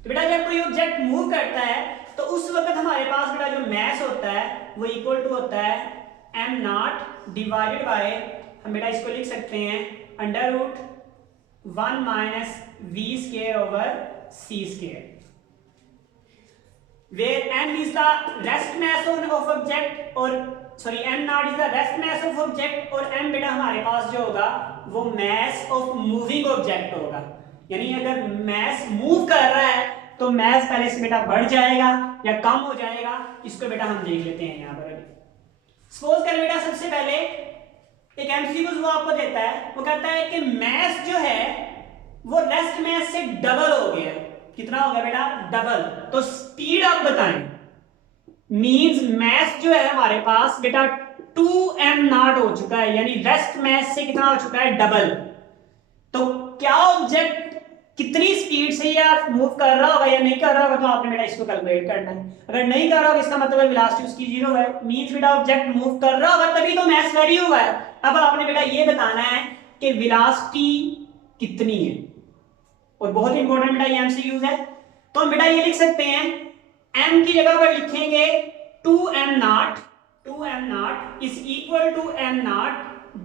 तो बेटा जब कोई ऑब्जेक्ट मूव करता है तो उस वक्त हमारे पास बेटा जो मास होता है वो इक्वल टू होता है m नॉट डिवाइडेड बाय, हम बेटा इसको लिख सकते हैं √1 minus v square over c square, where m is the rest mass of object और sorry m not is the rest mass of object, और m बेटा हमारे पास जो होगा वो मास ऑफ मूविंग ऑब्जेक्ट होगा। यानी अगर मास मूव कर रहा है तो मास पहले से बेटा बढ़ जाएगा या कम हो जाएगा, इसको बेटा हम देख लेते हैं यहाँ पर। सपोज कर बेटा सबसे पहले एक एमसीक्यू वो आपको देता है, वो कहता है कि मास जो है वो रेस्ट मास से डबल हो गया। कितना हो गया बेटा, डबल। तो स्पीड आप बताएं, मींस मास जो है हमारे पास बेटा 2m नॉट हो चुका है, यानी रेस्ट मास से कितना हो चुका है, डबल। तो क्या ऑब्जेक्ट कितनी स्पीड से या मूव कर रहा होगा या नहीं कर रहा होगा, तो आपने बेटा इसको कैलकुलेट करना है। अगर नहीं कर रहा होगा इसका मतलब वेलोसिटी उसकी जीरो है, मींस बेटा ऑब्जेक्ट मूव कर रहा होगा तभी तो मास वेरी हुआ है। अब आपने बेटा ये बताना है कि वेलोसिटी कितनी है, और बहुत इंपॉर्टेंट बेटा ये एमसीक्यूज है। तो हम बेटा ये लिख सकते हैं m की जगह पर लिखेंगे 2m not is equal to m not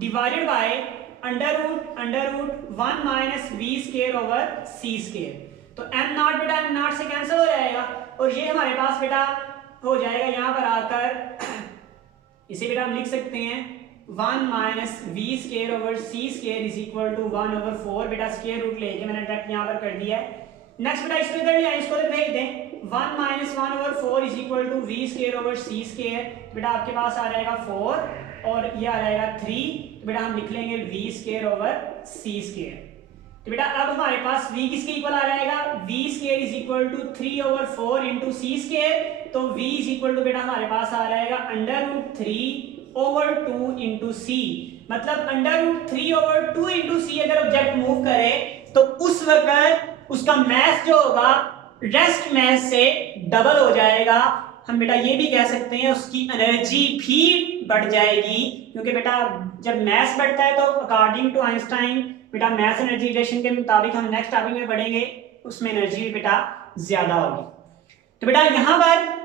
divided by √1 minus v square over c square. तो m नॉट बेटा m नॉट से कैंसिल हो जाएगा, और ये हमारे पास बेटा हो जाएगा यहाँ पर आकर इसे बेटा हम लिख सकते हैं 1 minus v square over c square is equal to 1/4। बेटा स्क्वायर रूट लेके मैंने डायरेक्ट यहाँ पर कर दिया है। नेक्स्ट बेटा इसको इधर ले आए, इसको भेज दें 1 minus 1/4 is equal to v square over c square. बेटा आपके पास आ जाएगा 4 और ये आ जाएगा 3, तो बेटा हम लिख लेंगे v square over c square. तो बेटा अब हमारे पास v किसके इक्वल आ जाएगा, v square is equal to 3/4 into c square. तो v इज इक्वल टू बेटा हमारे पास आ जाएगा √3/2 इंटू c, मतलब √3/2 इंटू c अगर ऑब्जेक्ट मूव करे तो उस वक्त उसका मास जो होगा रेस्ट मास से डबल हो जाएगा। हम बेटा ये भी कह सकते हैं उसकी एनर्जी भी बढ़ जाएगी, क्योंकि बेटा जब मास बढ़ता है तो अकॉर्डिंग टू आइंस्टाइन बेटा मास एनर्जी रिलेशन के मुताबिक हम नेक्स्ट टॉपिक में पढ़ेंगे, उसमें एनर्जी बेटा ज्यादा होगी। तो बेटा यहाँ पर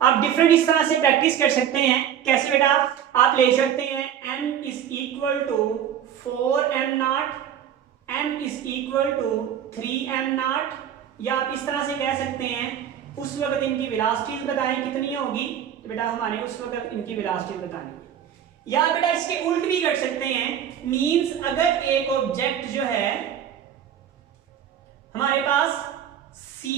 आप डिफरेंट इस तरह से प्रैक्टिस कर सकते हैं। कैसे बेटा, आप ले सकते हैं m is equal to 4m not, m is equal to 3m not, या आप इस तरह से कह सकते हैं उस वक्त इनकी वेलोसिटीज बताएं कितनी होगी, तो बेटा हमारे उस वक्त इनकी वेलोसिटीज बतानी। या बेटा इसके उल्ट भी कर सकते हैं, मींस अगर एक ऑब्जेक्ट जो है हमारे पास c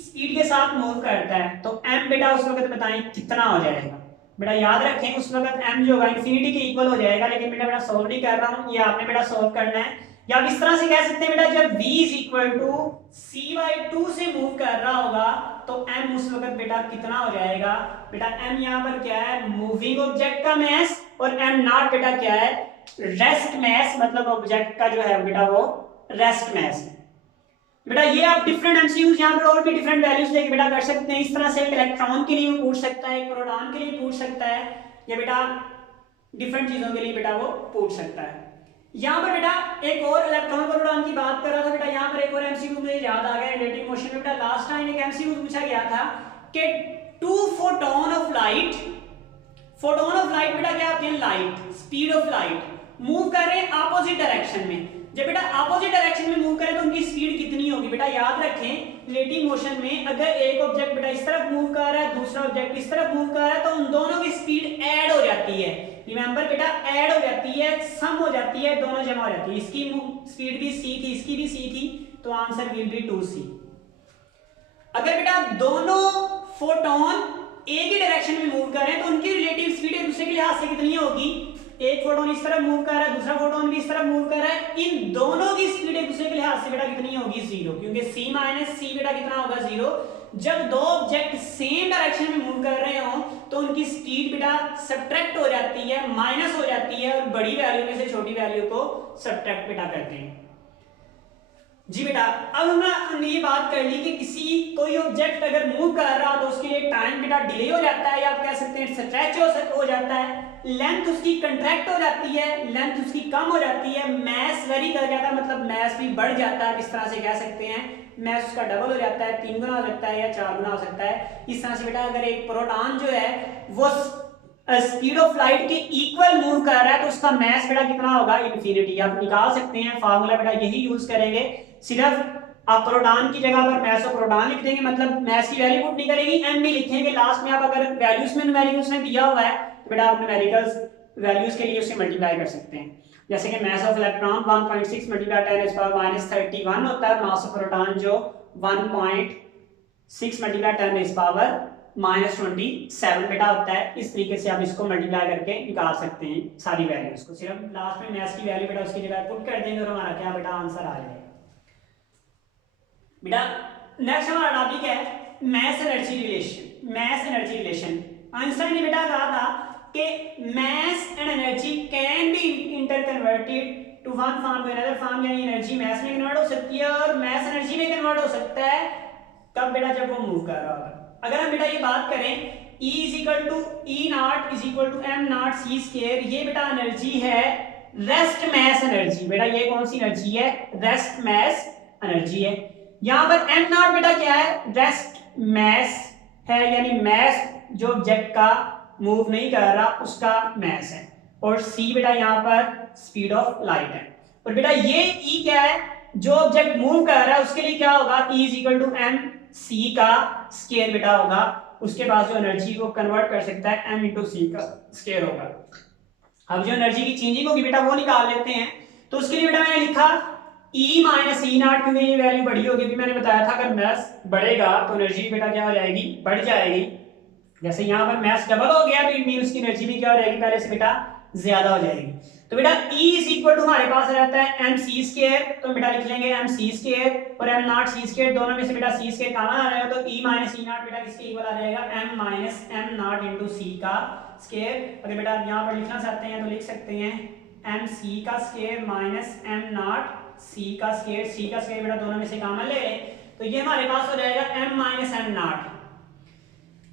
स्पीड के साथ मूव करता है तो m बेटा उस वक्त बताएं कितना हो जाएगा। बेटा याद रखें उस वक्त m जो होगा इंफिनिटी के इक्वल हो जाएगा, लेकिन बेटा सॉल्व नहीं कर रहा हूं, ये आपने बेटा सॉल्व करना है। या आप इस तरह से कह सकते हैं बेटा जब v is equal to c/2 से मूव कर रहा होगा तो m उस वक्त बेटा कितना हो जाएगा, बेटा m यहाँ पर क्या है, मूविंग ऑब्जेक्ट का मास, और m नॉट बेटा क्या है, रेस्ट मास, मतलब ऑब्जेक्ट का जो है बेटा वो रेस्ट मास। बेटा ये आप डिफरेंट एमसीक्यूज यहाँ पर और भी डिफरेंट वैल्यूज लेके बेटा कर सकते हैं। इस तरह से एक इलेक्ट्रॉन के लिए पूछ सकता है, एक प्रोटॉन के लिए पूछ सकता है, या बेटा डिफरेंट चीजों के लिए बेटा वो पूछ सकता है। यहाँ पर बेटा एक और इलेक्ट्रॉन प्रोटॉन की बात कर रहा था बेटा, यहाँ पर एक और एमसीक्यू मुझे याद आ गया रिलेटिव मोशन में। बेटा लास्ट टाइम एक एमसीक्यू पूछा गया था कि 2 photon of light, photon of light बेटा क्या होती है, light, speed of light, move कर रहे हैं अपोजिट डायरेक्शन में। जब बेटा अपोजिट डायरेक्शन में मूव करें तो उनकी स्पीड कितनी होगी, बेटा याद रखें रिलेटिव मोशन में अगर एक ऑब्जेक्ट बेटा इस तरफ मूव कर रहा है, दूसरा ऑब्जेक्ट इस तरफ मूव कर रहा है, तो उन दोनों की स्पीड ऐड हो जाती है। रिमेंबर बेटा ऐड हो जाती है, सम हो जाती है, दोनों जमा हो जाती है। इसकी स्पीड भी c थी, इसकी भी c थी, तो आंसर विल बी 2c। अगर बेटा दोनों फोटोन एक ही डायरेक्शन में मूव कर रहे हैं तो उनकी रिलेटिव स्पीड एक दूसरे के लिहाज से कितनी होगी, एक फोटोन इस तरफ मूव कर रहा है, दूसरा फोटोन भी इस तरफ मूव कर रहा है, इन दोनों की स्पीड एक दूसरे के लिहाज से बेटा कितनी होगी, 0, क्योंकि c माइनस c बेटा कितना होगा, 0। जब दो ऑब्जेक्ट सेम डायरेक्शन में मूव कर रहे हो तो उनकी स्पीड बेटा सब्ट्रैक्ट हो जाती है, माइनस हो जाती है, और बड़ी वैल्यू में से छोटी वैल्यू को सब्ट्रैक्ट बेटा करते हैं। जी बेटा अब हमने ये बात कर ली कि किसी कोई ऑब्जेक्ट अगर मूव कर रहा हो तो उसके लिए टाइम बेटा डिले हो जाता है, या आप कह सकते हैं स्ट्रेच हो जाता है, लेंथ उसकी कंट्रैक्ट हो जाती है, लेंथ उसकी कम हो जाती है, मास वेरी कर जाता है, मतलब मास भी बढ़ जाता है। इस तरह से कह सकते हैं मास उसका डबल हो जाता है, 3 गुना हो सकता है या 4 गुना हो सकता है। इस तरह से बेटा अगर एक प्रोटॉन जो है वो स्पीड ऑफ लाइट के इक्वल मूव कर रहा है तो उसका मास बेटा कितना होगा, इन्फिनिटी। आप निकाल सकते हैं फार्मूला बेटा यही यूज करेंगे, सिर्फ आप प्रोटॉन की जगह पर मास ऑफ प्रोटॉन लिख देंगे, मतलब मास की वैल्यू पुट नहीं करेंगे, m भी लिखेंगे लास्ट में। आप अगर वैल्यूज में न्यूमेरिकल्स में दिया हुआ है तो बेटा आप न्यूमेरिकल्स वैल्यूज के लिए उसे मल्टीप्लाई कर सकते हैं। जैसे कि मास ऑफ इलेक्ट्रॉन 1.6 मल्टीप्लाई 10⁻³ होता है, मास ऑफ प्रोटॉन जो 1.6 मल्टीप्लाई 10⁻27 बेटा होता है। इस तरीके से आप इसको मल्टीप्लाई करके निकाल सकते हैं सारी वैल्यूज को, सिर्फ लास्ट में मास की वैल्यू बेटा उसकी जगह पुट कर देंगे और हमारा क्या बेटा आंसर आ जाएगा। बेटा नेक्स्ट हमारा टॉपिक है mass energy relation. Mass energy relation Einstein ने बेटा कहा था कि mass and energy can be interconverted to one form to another form, यानी एनर्जी मास में कन्वर्ट हो सकती है और मास एनर्जी में कन्वर्ट हो सकता है। कब बेटा, जब वो मूव कर रहा होगा। अगर हम बेटा ये बात करें E is equal to E not is equal to M not C square, ये बेटा एनर्जी है रेस्ट मास एनर्जी। बेटा ये कौन सी एनर्जी है, रेस्ट मास एनर्जी है। यहाँ पर एम नॉट बेटा क्या है, रेस्ट मास है, यानी मास जो ऑब्जेक्ट का मूव नहीं कर रहा उसका मास है, और सी बेटा यहाँ पर स्पीड ऑफ लाइट है। और बेटा ये ई क्या है, जो ऑब्जेक्ट मूव कर रहा है उसके लिए क्या होगा, E is equal to M C का स्क्वायर बेटा होगा, उसके पास जो एनर्जी को कन्वर्ट कर सकता है m इंटू सी का स्क्वायर होगा। अब जो एनर्जी की चेंजिंग होगी बेटा वो निकाल लेते हैं। तो उसके लिए बेटा मैंने लिखा E माइनस ई नॉट, क्योंकि ये वैल्यू बड़ी होगी। अभी मैंने बताया था अगर मास बढ़ेगा तो एनर्जी बेटा क्या हो जाएगी, बढ़ जाएगी। जैसे यहाँ पर मास डबल हो गया तो इट मीन उसकी एनर्जी भी क्या हो जाएगी, पहले से बेटा ज्यादा हो जाएगी। तो बेटा E इज इक्वल टू हमारे पास रहता है एम सी स्क्वायर, तो बेटा लिख लेंगे एम सी स्क्वायर और एम नॉट सी स्क्वायर, दोनों में से बेटा सी स्क्वायर कॉमन आ जाएगा, तो E माइनस ई नॉट बेटा किसके इक्वल आ जाएगा, m minus m naught into c का स्क्वायर। अगर बेटा यहाँ पर लिखना चाहते हैं तो लिख सकते हैं एम सी का स्क्वायर माइनस एम नॉट सी का स्क्वायर। सी का स्क्वायर बेटा दोनों में से कॉमन ले लें तो ये हमारे पास हो जाएगा एम माइनस एम नॉट।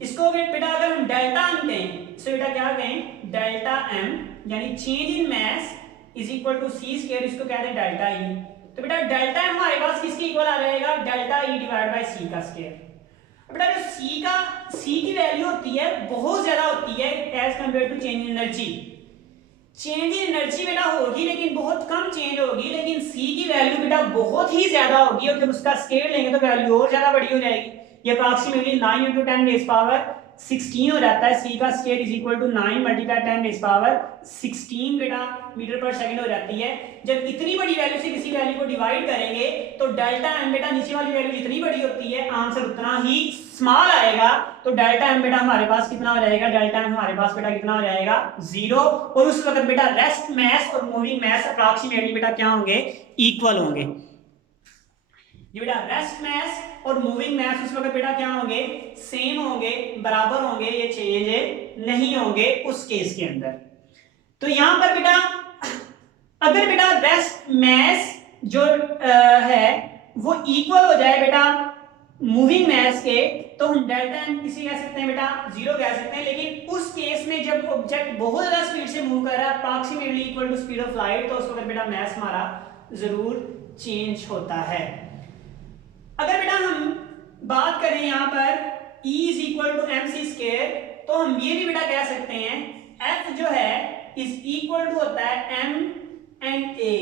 इसको बेटा अगर हम डेल्टा एम कहें तो बेटा क्या कहें, डेल्टा एम यानी change in mass is equal to C square, इसको कहते हैं डेल्टा ई। तो बेटा डेल्टा एम हमारे पास किसके इक्वल आ जाएगा, डेल्टा ई डिवाइड बाय सी का स्क्वायर। बेटा जो सी की वैल्यू होती है बहुत ज्यादा होती है as compare to change in energy. Change in energy बेटा होगी लेकिन बहुत कम चेंज होगी, लेकिन सी की वैल्यू बेटा बहुत ही ज्यादा होगी, और जब उसका स्क्वायर लेंगे तो वैल्यू और ज्यादा बड़ी हो जाएगी। ये अप्रॉक्सीमेटली 9 × 10⁻³ 16 हो जाता है। c का square is equal to 9 multiply 10 raise power 16 बेटा मीटर पर सेकंड हो जाती है। जब इतनी बड़ी वैल्यू से किसी वैल्यू को डिवाइड करेंगे तो डेल्टा m बेटा नीचे वाली वैल्यू जितनी बड़ी होती है आंसर उतना ही स्मॉल आएगा। तो डेल्टा m बेटा हमारे पास कितना हो जाएगा, डेल्टा m हमारे पास बेटा कितना हो जाएगा 0। और उस वक्त बेटा रेस्ट मास और मूविंग मास अप्रॉक्सीमेटली बेटा क्या होंगे, इक्वल होंगे। ये बेटा रेस्ट मास और मूविंग मास उस वक्त बेटा क्या होंगे, सेम होंगे, बराबर होंगे, ये चेंज नहीं होंगे उस केस के अंदर। तो यहां पर बेटा अगर बेटा रेस्ट मास जो है वो इक्वल हो जाए बेटा मूविंग मास के, तो हम डेल्टा एम किसी कह सकते हैं बेटा 0 कह सकते हैं। लेकिन उस केस में जब ऑब्जेक्ट बहुत ज्यादा स्पीड से मूव कर रहा है approximately equal to speed of light, तो उस वक्त बेटा मास हमारा जरूर चेंज होता है। अगर बेटा हम बात करें यहाँ पर E is equal to M C square, तो हम ये भी बेटा कह सकते हैं F जो है इज इक्वल टू होता है M एंड A।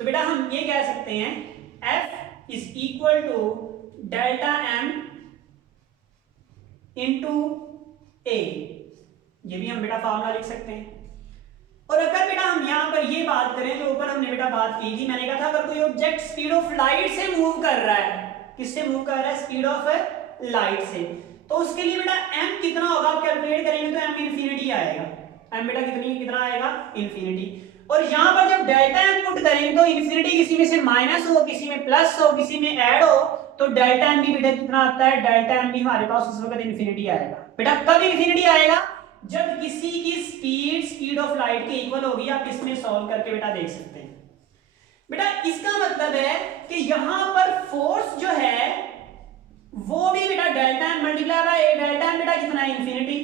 तो बेटा हम ये कह सकते हैं F is equal to delta M into A। ये भी हम बेटा फॉर्मूला लिख सकते हैं। और अगर बेटा हम यहाँ पर ये बात करें जो ऊपर हमने बेटा बात की थी, मैंने कहा था अगर कोई ऑब्जेक्ट स्पीड ऑफ लाइट से मूव कर रहा है, किससे मूव कर रहा है, स्पीड ऑफ लाइट से, तो उसके लिए बेटा m कितना होगा आप कैलकुलेट करेंगे तो m इन्फिनिटी आएगा। m बेटा कितना आएगा, इन्फिनिटी। और यहाँ पर जब डेल्टा m पुट करेंगे तो इन्फिनिटी किसी में से माइनस हो, किसी में प्लस हो, किसी में ऐड हो, तो डेल्टा m भी बेटा कितना आता है, डेल्टा m भी हमारे पास उस वक्त इन्फिनिटी आएगा। बेटा कब इन्फिनिटी आएगा, जब किसी की स्पीड ऑफ लाइट के इक्वल होगी। आप इसमें सॉल्व करके बेटा देख सकते हैं। बेटा इसका मतलब है कि यहां पर फोर्स जो है वो भी बेटा delta M multiply by A, delta M बेटा कितना है, infinity,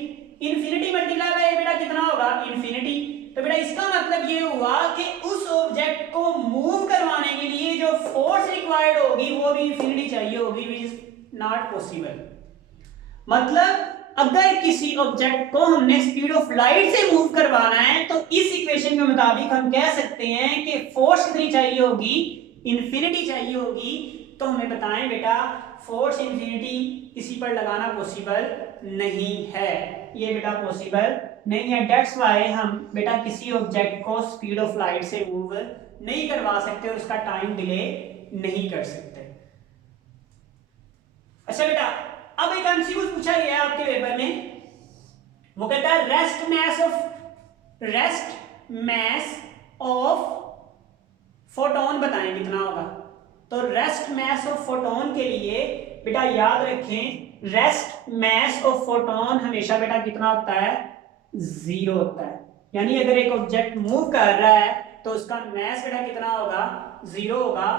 infinity multiply by A बेटा कितना होगा, इन्फिनिटी। तो बेटा इसका मतलब ये हुआ कि उस ऑब्जेक्ट को मूव करवाने के लिए जो फोर्स रिक्वायर्ड होगी वो भी इन्फिनिटी चाहिए होगी, विच इज नॉट पॉसिबल। मतलब अगर किसी ऑब्जेक्ट को हमने स्पीड ऑफ लाइट से मूव करवाना है तो इस इक्वेशन के मुताबिक हम कह सकते हैं कि फोर्स कितनी चाहिए होगी, इन्फिनिटी चाहिए होगी। तो हमें बताएं बेटा फोर्स इन्फिनिटी किसी पर लगाना पॉसिबल नहीं है, ये बेटा पॉसिबल नहीं है। दैट्स व्हाई हम बेटा किसी ऑब्जेक्ट को स्पीड ऑफ लाइट से मूव नहीं करवा सकते और उसका टाइम डिले नहीं कर सकते। अच्छा बेटा अब एक एमसीक्यू पूछा गया है आपके पेपर में, वो कहता है रेस्ट मास ऑफ फोटोन बताएं कितना होगा। तो रेस्ट मास ऑफ फोटोन के लिए बेटा याद रखें रेस्ट मास ऑफ फोटोन हमेशा बेटा कितना होता है, 0 होता है। यानी अगर एक ऑब्जेक्ट मूव कर रहा है तो उसका मास बेटा कितना होगा, 0 होगा,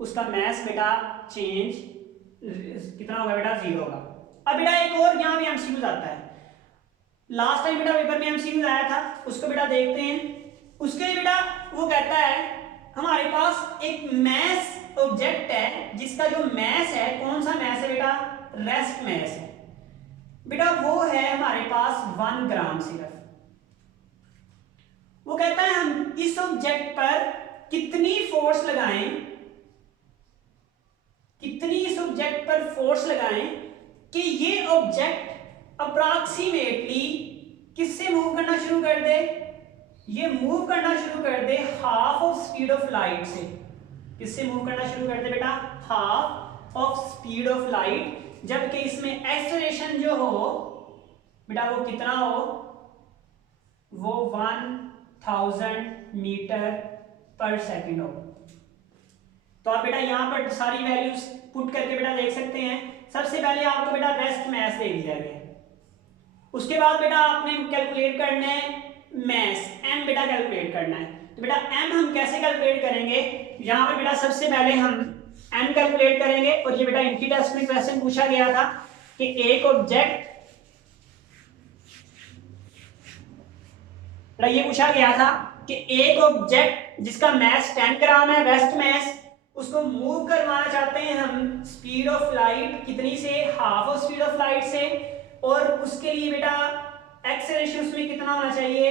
उसका मास बेटा चेंज कितना होगा बेटा, 0 होगा। अब बेटा एक और यहाँ भी एमसीक्यूज आता है, लास्ट टाइम बेटा पेपर में एमसीक्यूज आया था, उसको बेटा देखते हैं। उसके लिए बेटा वो कहता है हमारे पास एक मास ऑब्जेक्ट है जिसका जो मास है, कौन सा मास है बेटा, रेस्ट मास है बेटा, वो है हमारे पास 1 ग्राम सिर्फ। वो कहता है हम इस ऑब्जेक्ट पर कितनी फोर्स लगाएं, कितनी इस ऑब्जेक्ट पर फोर्स लगाएं कि ये ऑब्जेक्ट अप्रॉक्सीमेटली किससे मूव करना शुरू कर दे, ये मूव करना शुरू कर दे half of speed of light से। किससे मूव करना शुरू कर दे बेटा, half of speed of light. जबकि इसमें एक्सेलरेशन जो हो बेटा वो कितना हो, वो 1000 मीटर पर सेकेंड हो। तो आप बेटा यहाँ पर सारी वैल्यूज पुट करके बेटा देख सकते हैं। सबसे पहले आपको बेटा रेस्ट मास दे दिया गया, उसके बाद बेटा आपने कैलकुलेट करना है मास, m बेटा कैलकुलेट करना है। तो बेटा m हम कैसे कैलकुलेट करेंगे, यहाँ पर बेटा सबसे पहले हम m कैलकुलेट करेंगे। और ये बेटा इनकी टेस्ट में क्वेश्चन पूछा गया था कि एक ऑब्जेक्ट, ये पूछा गया था कि एक ऑब्जेक्ट जिसका मास 10 ग्राम है रेस्ट मास, उसको मूव करवाना चाहते हैं हम स्पीड ऑफ लाइट कितनी से, half of speed of light से। और उसके लिए बेटा एक्सेलरेशन उसमें कितना होना चाहिए,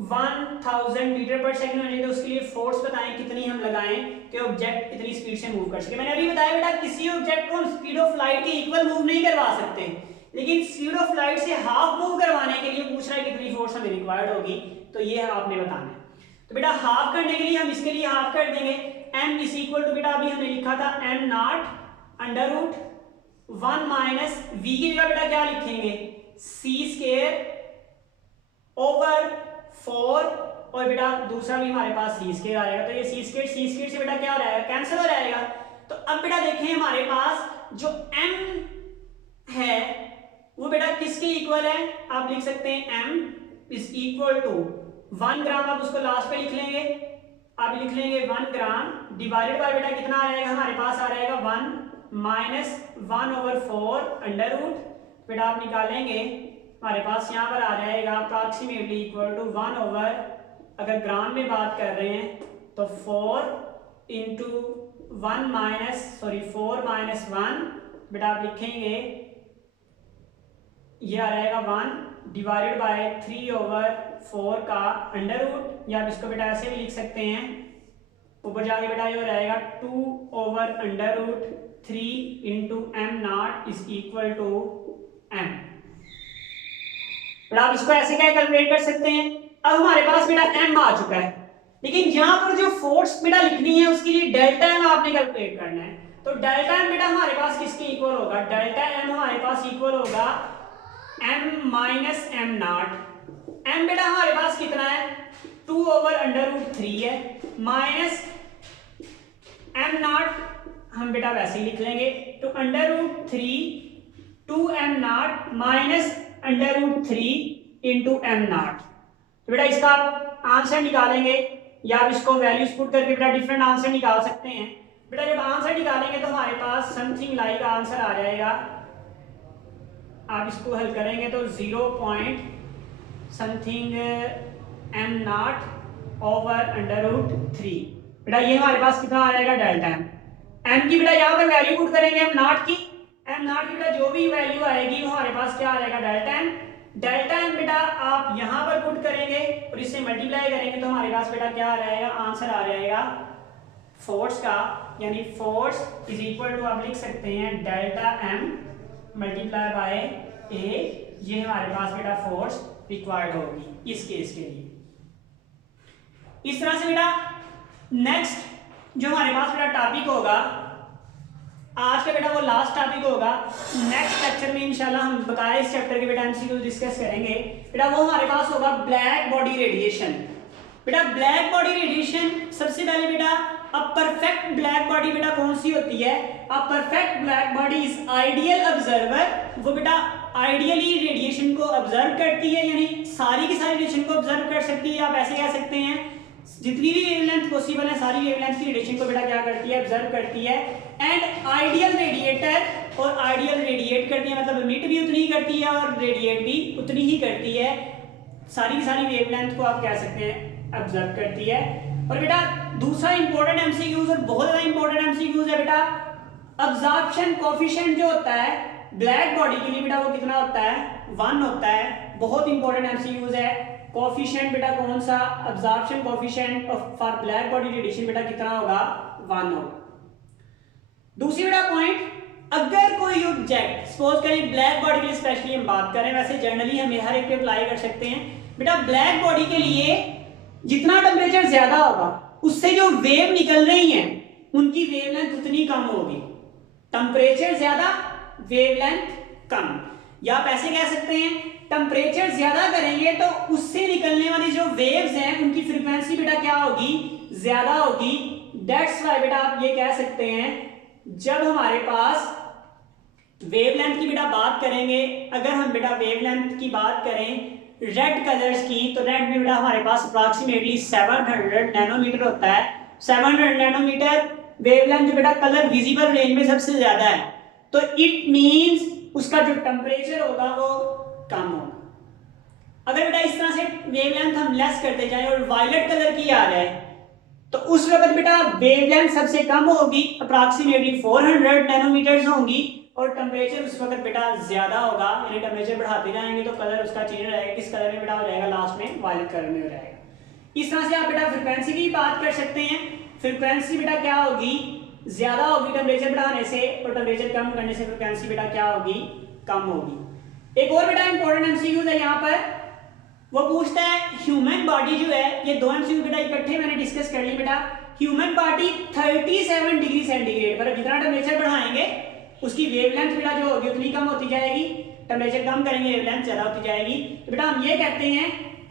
1000 मीटर पर सेकंड होने तो उसके लिए फोर्स बताएं कितनी हम लगाएं कि ऑब्जेक्ट इतनी स्पीड से मूव कर सके। मैंने अभी बताया बेटा किसी ऑब्जेक्ट को हम स्पीड ऑफ लाइट के इक्वल मूव नहीं करवा सकते, लेकिन स्पीड ऑफ लाइट से हाफ मूव करवाने के लिए पूछ रहा है कितनी फोर्स हमें रिक्वायर्ड होगी, तो ये आपने बताना है। तो बेटा हाफ करने के लिए हम इसके लिए हाफ कर देंगे, m इज इक्वल टू बेटा अभी हमने लिखा था m not under root 1 minus v की जगह बेटा क्या लिखेंगे c स्क्वायर ओवर 4 और बेटा दूसरा भी हमारे पास c स्क्वायर आएगा, तो ये c स्क्वायर से बेटा क्या हो जाएगा कैंसिल हो जाएगा। तो अब बेटा देखें हमारे पास जो m है वो बेटा किसके इक्वल है, आप लिख सकते हैं m इज इक्वल टू 1 ग्राम, आप उसको लास्ट पे लिख लेंगे, आप लिख लेंगे 1 ग्राम डिवाइडेड बाय बेटा कितना आ जाएगा हमारे पास आ रहेगा 1 माइनस 1 ओवर 4 अंडर रूट, बेटा आप निकालेंगे हमारे पास यहाँ पर आ जाएगा अप्रॉक्सीमेटली इक्वल टू 1 ओवर, अगर ग्राम में बात कर रहे हैं तो 4 इंटू 4 माइनस 1 बेटा आप लिखेंगे ये आ रहेगा 1 डिवाइडेड बाय 3 ओवर 4 का अंडर रूट, या आप इसको बेटा ऐसे भी लिख सकते हैं ऊपर जाके बेटा ये हो जाएगा 2 over under root 3 into M not is equal to M. बेटा आप इसको ऐसे क्या कैलकुलेट कर सकते हैं, अब हमारे पास बेटा एम आ चुका है, लेकिन यहां पर जो फोर्स बेटा लिखनी है उसके लिए डेल्टा एम आपने कैलकुलेट करना है। तो डेल्टा एम बेटा हमारे पास किसके इक्वल होगा, डेल्टा एम हमारे पास इक्वल होगा m minus m not, m बेटा हमारे पास कितना है 2 ओवर अंडर रूट 3 है, माइनस m नॉट हम बेटा वैसे ही लिख लेंगे तो under root 3 2 m not minus under root 3 into M not. तो बेटा इसका आप आंसर निकालेंगे या आप इसको वैल्यूज पुट करके बेटा डिफरेंट आंसर निकाल सकते हैं। बेटा जब आंसर निकालेंगे तो हमारे पास समथिंग लाइक आंसर आ जाएगा, आप इसको हल करेंगे तो 0 point something M not over under root 3, बेटा ये हमारे पास कितना आ जाएगा डेल्टा एम की बेटा यहाँ पर वैल्यू पुट करेंगे एम नॉट की बेटा जो भी वैल्यू आएगी वो हमारे पास क्या आ जाएगा डेल्टा एम बेटा आप यहाँ पर पुट करेंगे और इससे मल्टीप्लाई करेंगे तो हमारे पास बेटा क्या आ जाएगा आंसर आ जाएगा फोर्स का, यानी फोर्स इज इक्वल टू आप लिख सकते हैं डेल्टा एम मल्टीप्लाई बाय ए, ये हमारे पास बेटा फोर्स रिक्वायर्ड होगी इस केस के लिए। इस तरह से बेटा नेक्स्ट जो हमारे पास बेटा टॉपिक होगा आज का बेटा वो लास्ट टॉपिक होगा, नेक्स्ट लेक्चर में इंशाल्लाह हम बताए इस चैप्टर के बेटा एमसीक्यू डिस्कस करेंगे। बेटा वो हमारे पास होगा ब्लैक बॉडी रेडिएशन। बेटा ब्लैक बॉडी रेडिएशन सबसे पहले बेटा अब परफेक्ट ब्लैक बॉडी बेटा कौन सी होती है, अब perfect black body is ideal observer, वो बेटा आइडियली रेडिएशन को ऑब्जर्व करती है, यानी सारी की सारी रेडिएशन को ऑब्जर्व कर सकती है। आप ऐसे कह सकते हैं जितनी भी वेवलेंथ पॉसिबल है सारी वेवलेंथ की रेडिएशन को बेटा क्या करती है ऑब्जर्व करती है। एंड आइडियल रेडिएटर और आइडियल रेडिएट करती है, मतलब एमिट भी उतनी ही करती है और रेडिएट भी उतनी ही करती है, सारी की सारी वेवलेंथ को आप कह सकते हैं ऑब्जर्व करती है। और बेटा दूसरा इंपॉर्टेंट एमसीक्यूज और बहुत ज्यादा इंपॉर्टेंट एमसीक्यूज है बेटा अब्जॉर्प्शन कोएफिशिएंट जो होता है ब्लैक बॉडी के लिए बेटा वो कितना होता है 1 होता है, बहुत इंपॉर्टेंट एमसीक्यूज है। कोएफिशिएंट बेटा कौन सा absorption coefficient for black body radiation बेटा कितना होगा 1 होगा। दूसरी बेटा पॉइंट, अगर कोई ऑब्जेक्ट सपोज करें ब्लैक बॉडी के लिए स्पेशली हम बात करें, वैसे जनरली हम हर एक पे अप्लाई कर सकते हैं। बेटा ब्लैक बॉडी के लिए जितना टेम्परेचर ज्यादा होगा उससे जो वेव निकल रही हैं उनकी वेवलेंथ उतनी कम होगी, टेम्परेचर ज्यादा वेवलेंथ कम, या आप ऐसे कह सकते हैं टेम्परेचर ज्यादा करेंगे तो उससे निकलने वाली जो वेव्स हैं उनकी फ्रीक्वेंसी बेटा क्या होगी ज्यादा होगी। दैट्स व्हाई बेटा आप ये कह सकते हैं जब हमारे पास वेवलेंथ की बेटा बात करेंगे, अगर हम बेटा वेवलेंथ की बात करें रेड कलर्स की, तो रेड में बेटा हमारे पास अप्रॉक्सीमेटली 700 नैनोमीटर होता है। 700 नैनोमीटर वेवलेंथ जो बेटा कलर विजिबल रेंज में सबसे ज्यादा है, तो इट मींस उसका जो टेम्परेचर होगा वो कम होगा। अगर बेटा इस तरह से वेवलेंथ हम लेस करते जाए और वायलेट कलर की आ जाए तो उस वक्त बेटा वेवलेंथ सबसे कम होगी, अप्रॉक्सीमेटली 400 नैनोमीटर्स होंगी, और टेम्परेचर उस वक्त बेटा ज्यादा होगा, यानी टेम्परेचर बढ़ाते जाएंगे तो कलर उसका चेंज हो जाएगा, किस कलर में बेटा हो जाएगा, लास्ट में वायलेट कलर में हो जाएगा। इस तरह से आप बेटा फ्रीक्वेंसी की बात कर सकते हैं। फ्रीक्वेंसी बेटा क्या होगी, ज्यादा होगी टेम्परेचर बढ़ाने से, और टेम्परेचर कम करने से फ्रीक्वेंसी बेटा क्या होगी, कम होगी। एक और बेटा इंपॉर्टेंट एमसीक्यू है यहाँ पर, वो पूछता है ह्यूमन बॉडी जो है, ये दो एमसीक्यू बेटा इकट्ठे मैंने डिस्कस कर ली बेटा। ह्यूमन बॉडी 37 डिग्री सेंटीग्रेड पर जितना टेम्परेचर बढ़ाएंगे उसकी वेवलेंथ बेटा जो होगी उतनी कम होती जाएगी, टेम्परेचर कम करेंगे वेवलेंथ ज्यादा होती जाएगी। तो बेटा हम ये कहते हैं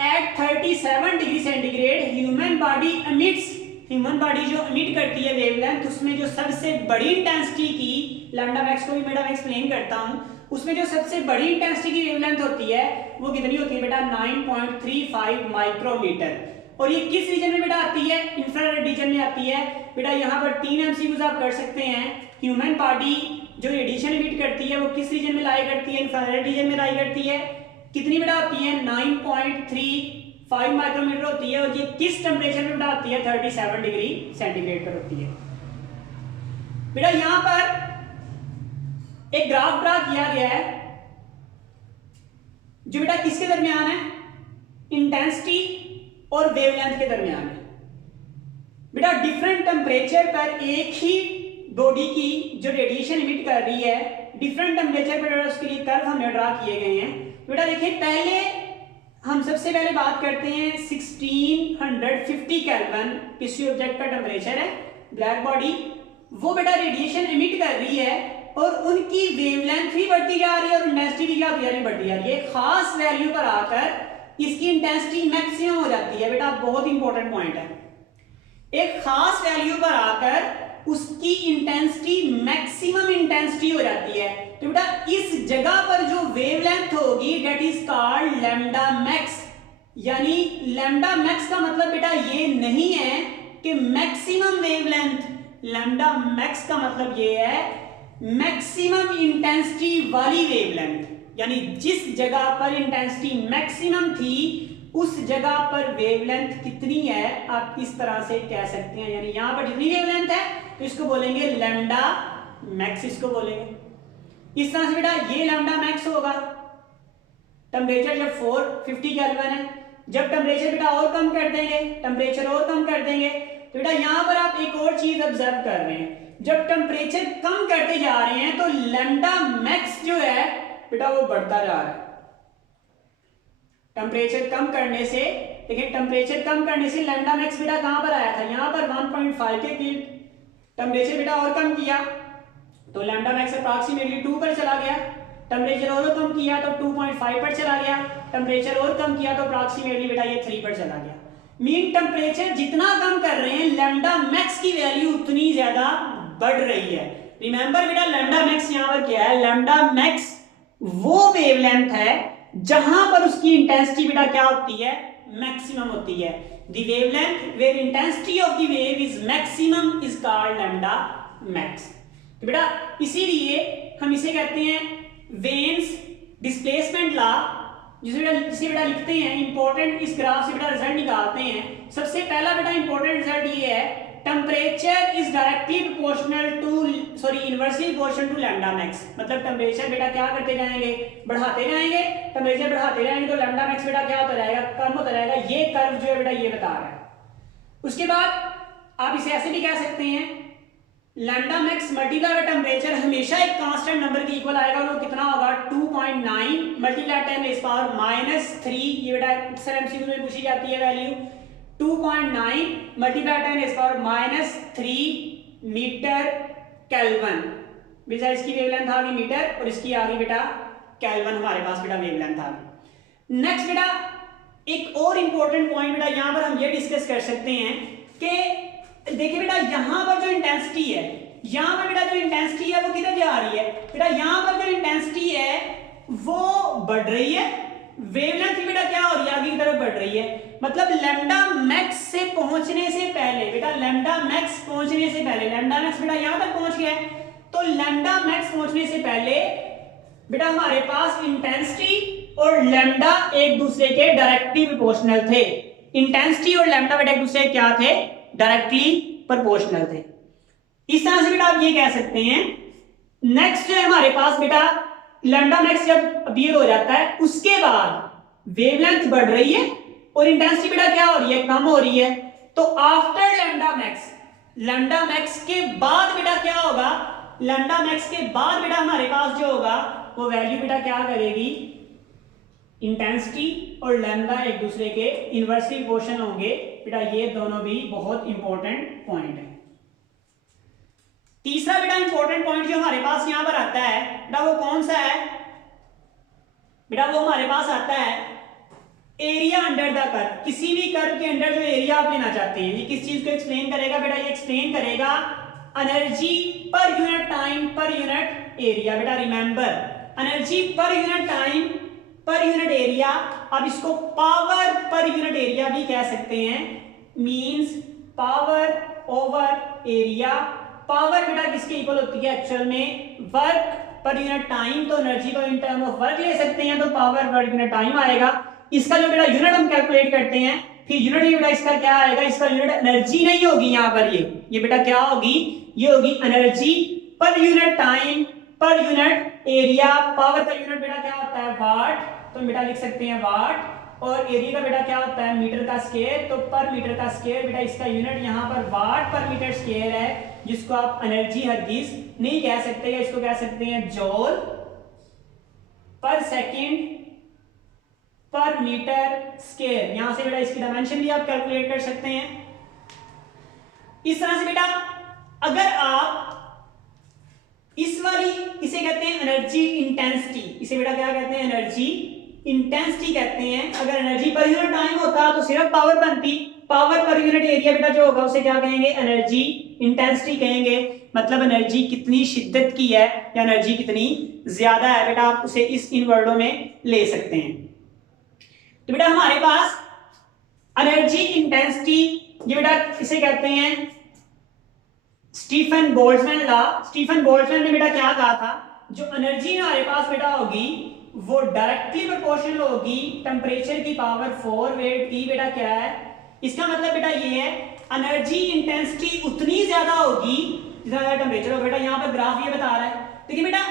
at 37 degree centigrade human body emits, human body जो एमिट करती है वेवलेंथ, उसमें जो सबसे बड़ी इंटेंसिटी की, लैम्डा मैक्स को भी बेटा मैं एक्सप्लेन करता हूं, उसमें जो सबसे बड़ी इंटेंसिटी की वेवलेंथ होती है वो कितनी होती है बेटा, 9.35 माइक्रोमीटर। और ये किस रीजन में बेटा आती है, इंफ्रारेड रीजन में आती है बेटा। यहाँ पर 3 एमसीक्यूज आप कर सकते हैं। ह्यूमन बॉडी जो रेडिएशन एमिट करती है वो किस रीजन में लाई करती है, इंफ्रारेड रीजन में लाई करती है, कितनी बेटा होती है, 9.35 माइक्रोमीटर होती है। और ये किस टेम्परेचर में बेटा आती है, 37 डिग्री सेंटीग्रेड पर होती है बेटा। यहां पर एक ग्राफ ड्रा किया गया है जो बेटा किसके दरमियान है, इंटेंसिटी और वेवलेंथ के दरमियान है बेटा। डिफरेंट टेम्परेचर पर एक ही बॉडी की जो रेडिएशन इमिट कर रही है, डिफरेंट टेम्परेचर पर उसके लिए कर्व हमने ड्रा किए गए हैं बेटा। देखिए पहले हम सबसे पहले बात करते हैं 1650 केल्विन, किसी ऑब्जेक्ट का टेम्परेचर है, ब्लैक बॉडी, वो बेटा रेडिएशन इमिट कर रही है और उनकी वेवलेंथ भी बढ़ती जा रही है और इंटेंसिटी भी क्या बढ़ती जा रही है। खास वैल्यू पर आकर इसकी इंटेंसिटी मैक्सिमम हो जाती है बेटा, बहुत इंपॉर्टेंट पॉइंट है। एक खास वैल्यू पर आकर उसकी इंटेंसिटी मैक्सिमम इंटेंसिटी हो जाती है। तो बेटा इस जगह पर जो वेवलेंथ होगी that is called lambda max. यानी लैम्डा मैक्स का मतलब बेटा ये नहीं है कि मैक्सिमम वेवलेंथ, लैम्डा मैक्स का मतलब ये है मैक्सिमम इंटेंसिटी वाली वेवलेंथ, यानी जिस जगह पर इंटेंसिटी मैक्सिमम थी उस जगह पर वेवलेंथ कितनी है, आप इस तरह से कह सकते हैं। यानी यहां पर जितनी वेवलेंथ है तो इसको बोलेंगे लैम्डा मैक्स, इसको बोलेंगे। इस तरह से बेटा ये लैम्डा मैक्स होगा। टेम्परेचर जब 450 केल्विन है, जब टेम्परेचर बेटा और कम कर देंगे, टेम्परेचर और कम कर देंगे तो बेटा यहां पर आप एक और चीज ऑब्जर्व कर रहे हैं, जब टेम्परेचर कम करते जा रहे हैं तो लैम्डा मैक्स जो है बेटा वो बढ़ता जा रहा है। टेम्परेचर कम करने से, देखिए टेम्परेचर कम करने से लैम्डा मैक्स बेटा कहां पर आया था, यहां पर 1.5 के करीब। टेम्परेचर बेटा और कम किया तो लैम्डा मैक्स अप्रॉक्सीमेटली 2 पर चला गया। टेम्परेचर और कम किया तो 2.5 पर चला गया। टेम्परेचर और कम किया तो अप्रॉक्सीमेटली बेटा ये 3 पर चला गया। मीन टेम्परेचर जितना कम कर रहे हैं लैम्डा मैक्स की वैल्यू उतनी ज्यादा बढ़ रही है। रिमेंबर बेटा लैम्डा मैक्स यहां पर क्या है, लैम्डा मैक्स वो वेवलेंथ है जहां पर उसकी इंटेंसिटी बेटा क्या होती है, मैक्सिमम होती है। The wavelength where intensity of the wave is maximum is called lambda max. तो बेटा इसीलिए हम इसे कहते हैं वेन्स डिस्प्लेसमेंट लॉ, जिसे बेटा लिखते हैं इंपॉर्टेंट, इस ग्राफ से बेटा रिजल्ट निकालते हैं। सबसे पहला बेटा इंपॉर्टेंट रिजल्ट ये है, temperature is directly proportional to, sorry inversely proportional to lambda max. मतलब टेम्परेचर बेटा क्या करते जाएंगे, बढ़ाते जाएंगे, टेम्परेचर बढ़ाते जाएंगे तो लैम्डा मैक्स बेटा क्या होता रहेगा, कम होता रहेगा। ये कर्व जो है बेटा ये बता रहा है। उसके बाद आप इसे ऐसे भी कह सकते हैं, lambda max multiply by temperature हमेशा एक कांस्टेंट नंबर के इक्वल आएगा, वो कितना होगा 2.9 मल्टीप्लाई 10⁻³ ये बेटा अक्सर एमसीक्यू में पूछी जाती है वैल्यू। 2.9 मल्टीप्लाई 10⁻³ मीटर केल्विन, बेटा इसकी वेवलेंथ आ गई मीटर और इसकी आ गई बेटा केल्विन, हमारे पास बेटा वेवलेंथ आ गई। नेक्स्ट बेटा एक और इंपॉर्टेंट पॉइंट बेटा यहां पर हम ये डिस्कस कर सकते हैं कि देखिए बेटा यहां पर जो इंटेंसिटी है, यहां पर बेटा जो इंटेंसिटी है वो किधर जा रही है बेटा, यहां पर जो इंटेंसिटी है वो बढ़ रही है, वेवलेंथ भी बेटा क्या हो रही है, आगे की तरफ बढ़ रही है। मतलब लैम्डा मैक्स से पहुंचने से पहले बेटा, लैम्डा मैक्स पहुंचने से पहले, लैम्डा मैक्स बेटा यहां तक पहुंच गया है, तो लैम्डा मैक्स पहुंचने से पहले बेटा हमारे पास इंटेंसिटी और लैम्डा एक दूसरे के डायरेक्टली प्रोपोर्शनल थे। इंटेंसिटी और लैम्डा बेटा एक दूसरे के क्या थे, डायरेक्टली प्रोपोर्शनल थे। इस तरह से बेटा आप ये कह सकते हैं नेक्स्ट है हमारे पास बेटा लैम्डा मैक्स जब अपीयर हो जाता है उसके बाद वेवलेंथ बढ़ रही है और इंटेंसिटी बेटा क्या हो रही है, कम हो रही है। तो आफ्टर लैम्डा मैक्स के बाद बेटा क्या होगा, लैम्डा मैक्स के बाद बेटा हमारे पास जो होगा वो वैल्यू बेटा क्या करेगी, इंटेंसिटी और लैम्डा एक दूसरे के इनवर्सली प्रोपोर्शनल होंगे बेटा। ये दोनों भी बहुत इंपॉर्टेंट पॉइंट है। तीसरा बेटा इंपॉर्टेंट पॉइंट जो हमारे पास यहां पर आता है बेटा वो कौन सा है बेटा, वो हमारे पास आता है एरिया अंडर द कर्व। किसी भी कर्व के अंडर जो एरिया आप लेना चाहते हैं, ये किस चीज को एक्सप्लेन करेगा बेटा, ये एक्सप्लेन करेगा energy per unit time per unit area. बेटा remember energy per unit time per unit area, अब इसको पावर पर यूनिट एरिया भी कह सकते हैं, means power over area. Power बेटा किसके इक्वल होती है एक्चुअल में, वर्क पर यूनिट टाइम। तो एनर्जी को इन टर्म ऑफ वर्क ले सकते हैं तो पावर पर यूनिट टाइम आएगा। इसका जो बेटा यूनिट हम कैलकुलेट करते हैं, फिर यूनिट बेटा इसका क्या आएगा, इसका यूनिट एनर्जी नहीं होगी यहाँ पर, ये बेटा क्या होगी, ये होगी energy per unit time per unit area. Power का यूनिट बेटा क्या होता है वाट, तो बेटा लिख सकते हैं वाट। और एरिया का बेटा क्या होता है मीटर का स्क्वायर, तो पर मीटर का स्क्वायर बेटा इसका यूनिट यहाँ पर वाट पर मीटर स्क्वायर है, जिसको आप एनर्जी हरगिज नहीं कह सकते, या इसको कह सकते हैं जॉल पर सेकंड पर मीटर स्क्वायर। यहां से बेटा इसकी डायमेंशन भी आप कैलकुलेट कर सकते हैं। इस तरह से बेटा अगर आप इस वाली, इसे कहते हैं एनर्जी इंटेंसिटी, इसे बेटा क्या कहते हैं एनर्जी इंटेंसिटी कहते हैं। अगर एनर्जी पर यूनिट टाइम होता तो सिर्फ पावर बनती, पावर पर यूनिट एरिया बेटा जो होगा उसे क्या कहेंगे, एनर्जी इंटेंसिटी कहेंगे। मतलब एनर्जी कितनी शिद्दत की है या एनर्जी कितनी ज्यादा है बेटा, आप उसे इस इन वर्डों में ले सकते हैं। तो बेटा हमारे पास एनर्जी इंटेंसिटी, ये बेटा इसे कहते हैं Stefan Boltzmann law. Stefan Boltzmann ने बेटा क्या कहा था, जो एनर्जी हमारे पास बेटा होगी वो डायरेक्टली प्रोपोर्शनल होगी टेम्परेचर की पावर 4 वेट की। बेटा क्या है इसका मतलब बेटा ये है एनर्जी इंटेंसिटी उतनी ज्यादा होगी जितना ज्यादा टेम्परेचर हो। बेटा यहाँ पर ग्राफ ये बता रहा है, देखिए बेटा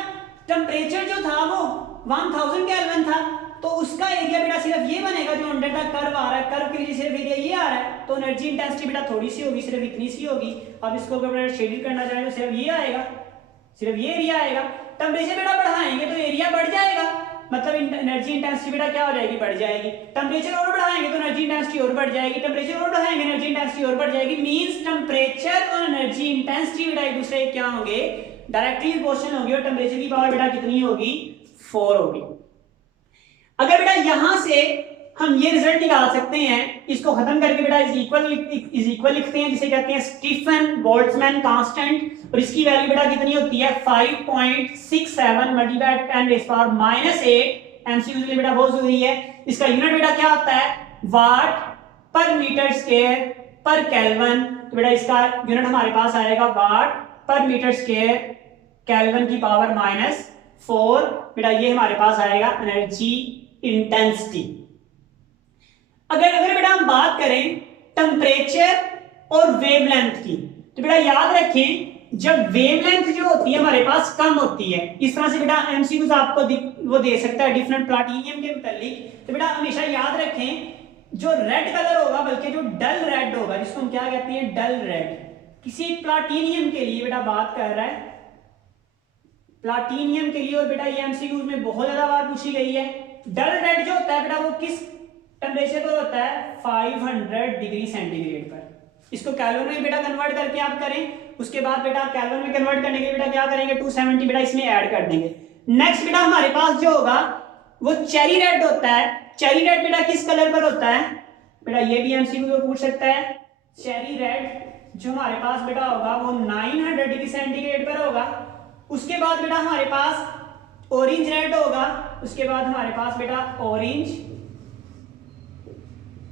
टेम्परेचर जो था वो 1000 केल्विन था, तो उसका एरिया बेटा सिर्फ ये बनेगा जो अंडर द कर्व आ रहा है, कर्व के लिए सिर्फ एरिया ये आ रहा है, तो एनर्जी इंटेंसिटी बेटा थोड़ी सी होगी, सिर्फ इतनी सी होगी। अब इसको अगर शेडिंग करना चाहे तो सिर्फ ये आएगा, सिर्फ ये एरिया आएगा। टेम्परेचर बेटा बढ़ाएंगे तो एरिया बढ़ जाएगा, मतलब एनर्जी इंटेंसिटी बेटा क्या हो जाएगी, बढ़ जाएगी। टेम्परेचर और बढ़ाएंगे तो एनर्जी इंटेंसिटी और बढ़ जाएगी, टेम्परेचर और बढ़ाएंगे एनर्जी इंटेंसिटी और बढ़ जाएगी। मींस टेम्परेचर और एनर्जी इंटेंसिटी बेटा एक दूसरे क्या होंगे, डायरेक्टली प्रोपोर्शनल होगी, और टेम्परेचर की पावर बेटा कितनी होगी, 4 होगी। अगर बेटा यहां से हम ये रिजल्ट निकाल सकते हैं, इसको खत्म करके बेटा इज इक्वल लिखते हैं, जिसे कहते हैं स्टीफन बोल्ट्जमैन कांस्टेंट, और इसकी वैल्यू बेटा कितनी होती है 5.67 मल्टीप्लाई 10⁻⁸ एमसीक्यू के लिए बेटा बहुत जरूरी है। इसका यूनिट बेटा क्या होता है वाट पर मीटर स्क्वायर पर केल्विन, तो बेटा इसका यूनिट हमारे पास आएगा वाट पर मीटर स्क्वायर केल्विन की पावर -4। बेटा ये हमारे पास आएगा एनर्जी इंटेंसिटी। अगर बेटा हम बात करें टेम्परेचर और वेवलेंथ की, तो बेटा याद रखें जब वेवलेंथ जो होती है हमारे पास कम होती है, इस तरह से बेटा एमसीक्यूज आपको वो दे सकता है डिफरेंट प्लाटिनियम के मुतालिक। तो बेटा हमेशा याद रखें जो रेड कलर होगा, बल्कि जो डल रेड होगा, जिसको हम क्या कहते हैं डल रेड, किसी प्लाटिनियम के लिए बेटा बात कर रहा है प्लाटिनियम के लिए, और बेटा ये एमसीक्यूज में बहुत ज्यादा बार पूछी गई है। डल रेड जो होता है बेटा वो किस टेम्परेचर पर होता है 500 डिग्री सेंटीग्रेड पर। इसको केल्विन में बेटा कन्वर्ट करके आप करें, उसके बाद बेटा केल्विन में कन्वर्ट करने के लिए बेटा क्या करेंगे 270 बेटा इसमें ऐड कर देंगे। नेक्स्ट बेटा हमारे पास जो होगा वो चेरी रेड होता है। चेरी रेड बेटा किस कलर पर होता है, बेटा ये भी एमसीक्यू में पूछ सकता है। चेरी रेड जो हमारे पास बेटा होगा वो 900 डिग्री सेंटीग्रेड पर होगा। उसके बाद बेटा हमारे पास ऑरेंज रेड होगा, उसके बाद हमारे पास बेटा ऑरेंज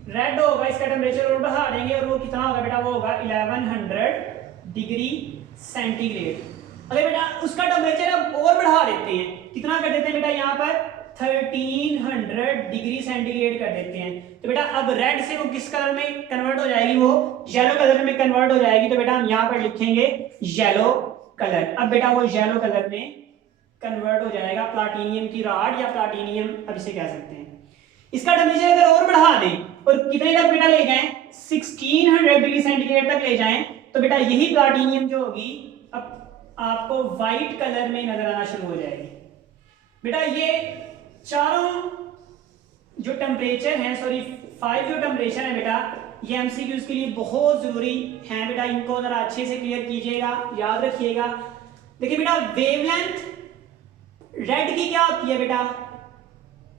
रेड होगा, इसका टेम्परेचर और बढ़ा देंगे, और वो कितना होगा बेटा वो होगा 1100 डिग्री सेंटीग्रेड। अगर बेटा उसका टेम्परेचर अब और बढ़ा देते हैं, कितना कर देते हैं बेटा यहाँ पर 1300 डिग्री सेंटीग्रेड कर देते हैं, तो बेटा अब रेड से वो किस कलर में कन्वर्ट हो जाएगी, वो येलो कलर में कन्वर्ट हो जाएगी। तो बेटा हम यहाँ पर लिखेंगे येलो कलर। अब बेटा वो येलो कलर में कन्वर्ट हो जाएगा, प्लाटीनियम की रॉड या प्लाटीनियम अब इसे कह सकते हैं। इसका टेम्परेचर अगर और बढ़ा दें और कितने तक बेटा ले जाएं, 1600 डिग्री सेंटीग्रेड तक ले जाएं, तो बेटा यही प्लाटीनियम जो होगी अब आपको व्हाइट कलर में नजर आना शुरू हो जाएगी। बेटा ये चारों जो टेम्परेचर हैं, सॉरी 5 जो टेम्परेचर है बेटा, ये एमसीक्यूज के लिए बहुत जरूरी हैं बेटा, इनको जरा अच्छे से क्लियर कीजिएगा, याद रखिएगा। देखिए बेटा वेवलेंथ रेड की क्या होती है बेटा,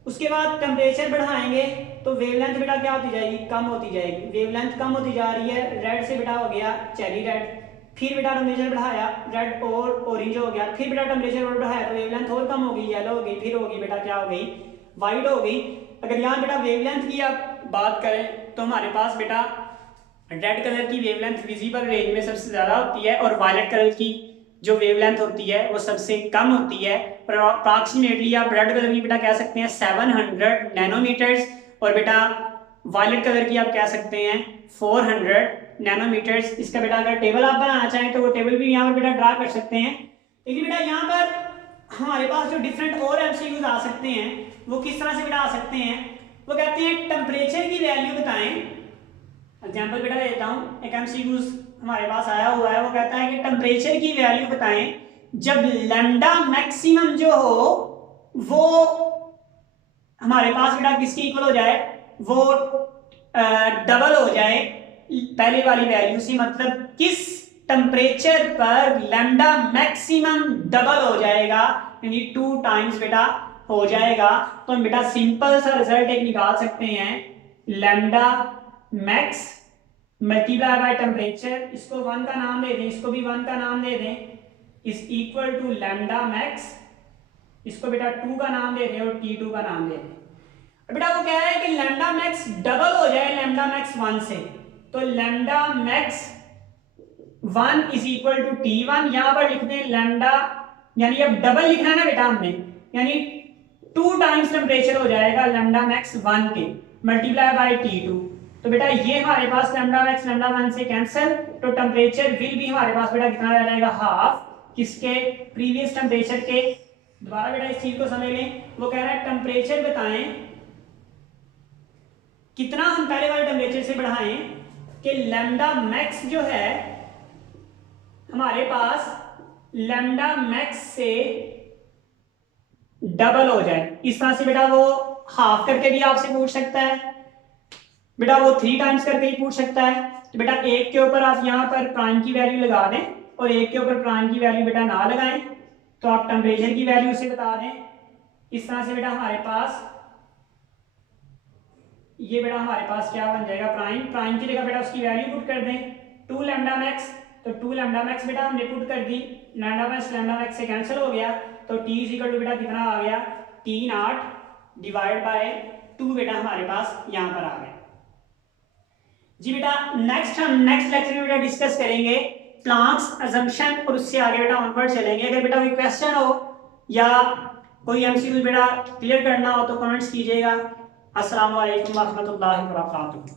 उसके बाद टेम्परेचर बढ़ाएंगे तो वेवलेंथ बेटा क्या होती जाएगी, कम होती जाएगी। वेवलेंथ कम होती जा रही है, रेड से बेटा हो गया चेरी रेड, फिर बेटा टेम्परेचर बढ़ाया रेड और ऑरेंज हो गया, फिर बेटा टेम्परेचर और बढ़ाया तो वेवलेंथ और कम हो गई, येलो हो गई, फिर होगी बेटा क्या हो गई, वाइट हो गई। अगर यहाँ बेटा वेवलेंथ की आप बात करें तो हमारे पास बेटा रेड कलर की वेवलेंथ विजिबल रेंज में सबसे ज्यादा होती है और वायलेट कलर की जो वेवलेंथ होती है वो सबसे कम होती है। पर अप्रॉक्सीमेटली आप रेड कलर की बेटा कह सकते हैं 700 नैनोमीटर्स और बेटा वायलेट कलर की आप कह सकते हैं 400 नैनोमीटर्स। इसका बेटा अगर टेबल आप बनाना चाहें तो वो टेबल भी यहाँ पर बेटा ड्रा कर सकते हैं। लेकिन बेटा यहाँ पर हमारे पास जो डिफरेंट और एमसीक्यूज आ सकते हैं वो किस तरह से बेटा आ सकते हैं, वो कहते हैं टेम्परेचर की वैल्यू बताएं। एग्जाम्पल बेटा देता हूँ, एक एमसीक्यूज हमारे पास आया हुआ है, वो कहता है कि टेम्परेचर की वैल्यू बताएं जब लैम्डा मैक्सिमम जो हो वो हमारे पास बेटा किसके इक्वल हो जाए, वो डबल हो जाए पहले वाली वैल्यू से, मतलब किस टेम्परेचर पर लैम्डा मैक्सिमम डबल हो जाएगा, यानी 2 टाइम्स बेटा हो जाएगा। तो हम बेटा सिंपल सा रिजल्ट एक निकाल सकते हैं, lambda max multiply by temperature, इसको 1 का नाम दे दें, इसको भी 1 का नाम दे दें, is equal to lambda max, इसको बेटा 2 का नाम दे दें और T2 का नाम दे दें। बेटा वो कह रहा है कि लैम्डा मैक्स डबल हो जाए लैम्डा मैक्स 1 से, तो lambda max 1 is equal to T1, यहां पर लिख दें लैम्डा, यानी अब डबल लिखना है ना बेटा हमने, यानी 2 टाइम्स टेम्परेचर हो जाएगा लैम्डा मैक्स 1 के मल्टीप्लाई बाय T2। तो बेटा ये हमारे पास लैम्डा मैक्स लैम्डा 1 से कैंसिल, तो टेम्परेचर विल भी हमारे पास बेटा कितना रह जाएगा, हाफ किसके, प्रीवियस टेम्परेचर के। दोबारा बेटा इस चीज को समझ लें, वो कह रहा है टेम्परेचर बताएं कितना हम पहले वाले टेम्परेचर से बढ़ाएं कि लैम्डा मैक्स जो है हमारे पास लैम्डा मैक्स से डबल हो जाए। इस तरह से बेटा वो हाफ करके भी आपसे पूछ सकता है, बेटा वो 3 टाइम्स करके ही पूछ सकता है। तो बेटा एक के ऊपर आप यहाँ पर प्राइम की वैल्यू लगा दें और एक के ऊपर प्राइम की वैल्यू बेटा ना लगाएं, तो आप टेम्परेचर की वैल्यू से बता दें। इस तरह से बेटा हमारे पास ये बेटा हमारे पास क्या बन जाएगा, प्राइम की जगह बेटा उसकी वैल्यू पुट कर दें 2 लैम्डा मैक्स, तो 2 लैम्डा मैक्स बेटा हमने पुट कर दी, लैम्डा मैक्स से कैंसिल हो गया, तो t इज इक्वल टू बेटा कितना आ गया, 3/8 डिवाइड बाय 2 बेटा हमारे पास यहाँ पर आ गया। जी बेटा हम नेक्स्ट लेक्चर में बेटा डिस्कस करेंगे प्लांक्स असम्पशन और उससे आगे बेटा ऑनवर्ड चलेंगे। अगर बेटा कोई क्वेश्चन हो या कोई एमसीक्यू बेटा क्लियर करना हो तो कमेंट्स कीजिएगा। अस्सलाम वालेकुम व रहमतुल्लाहि व बरकातुहू।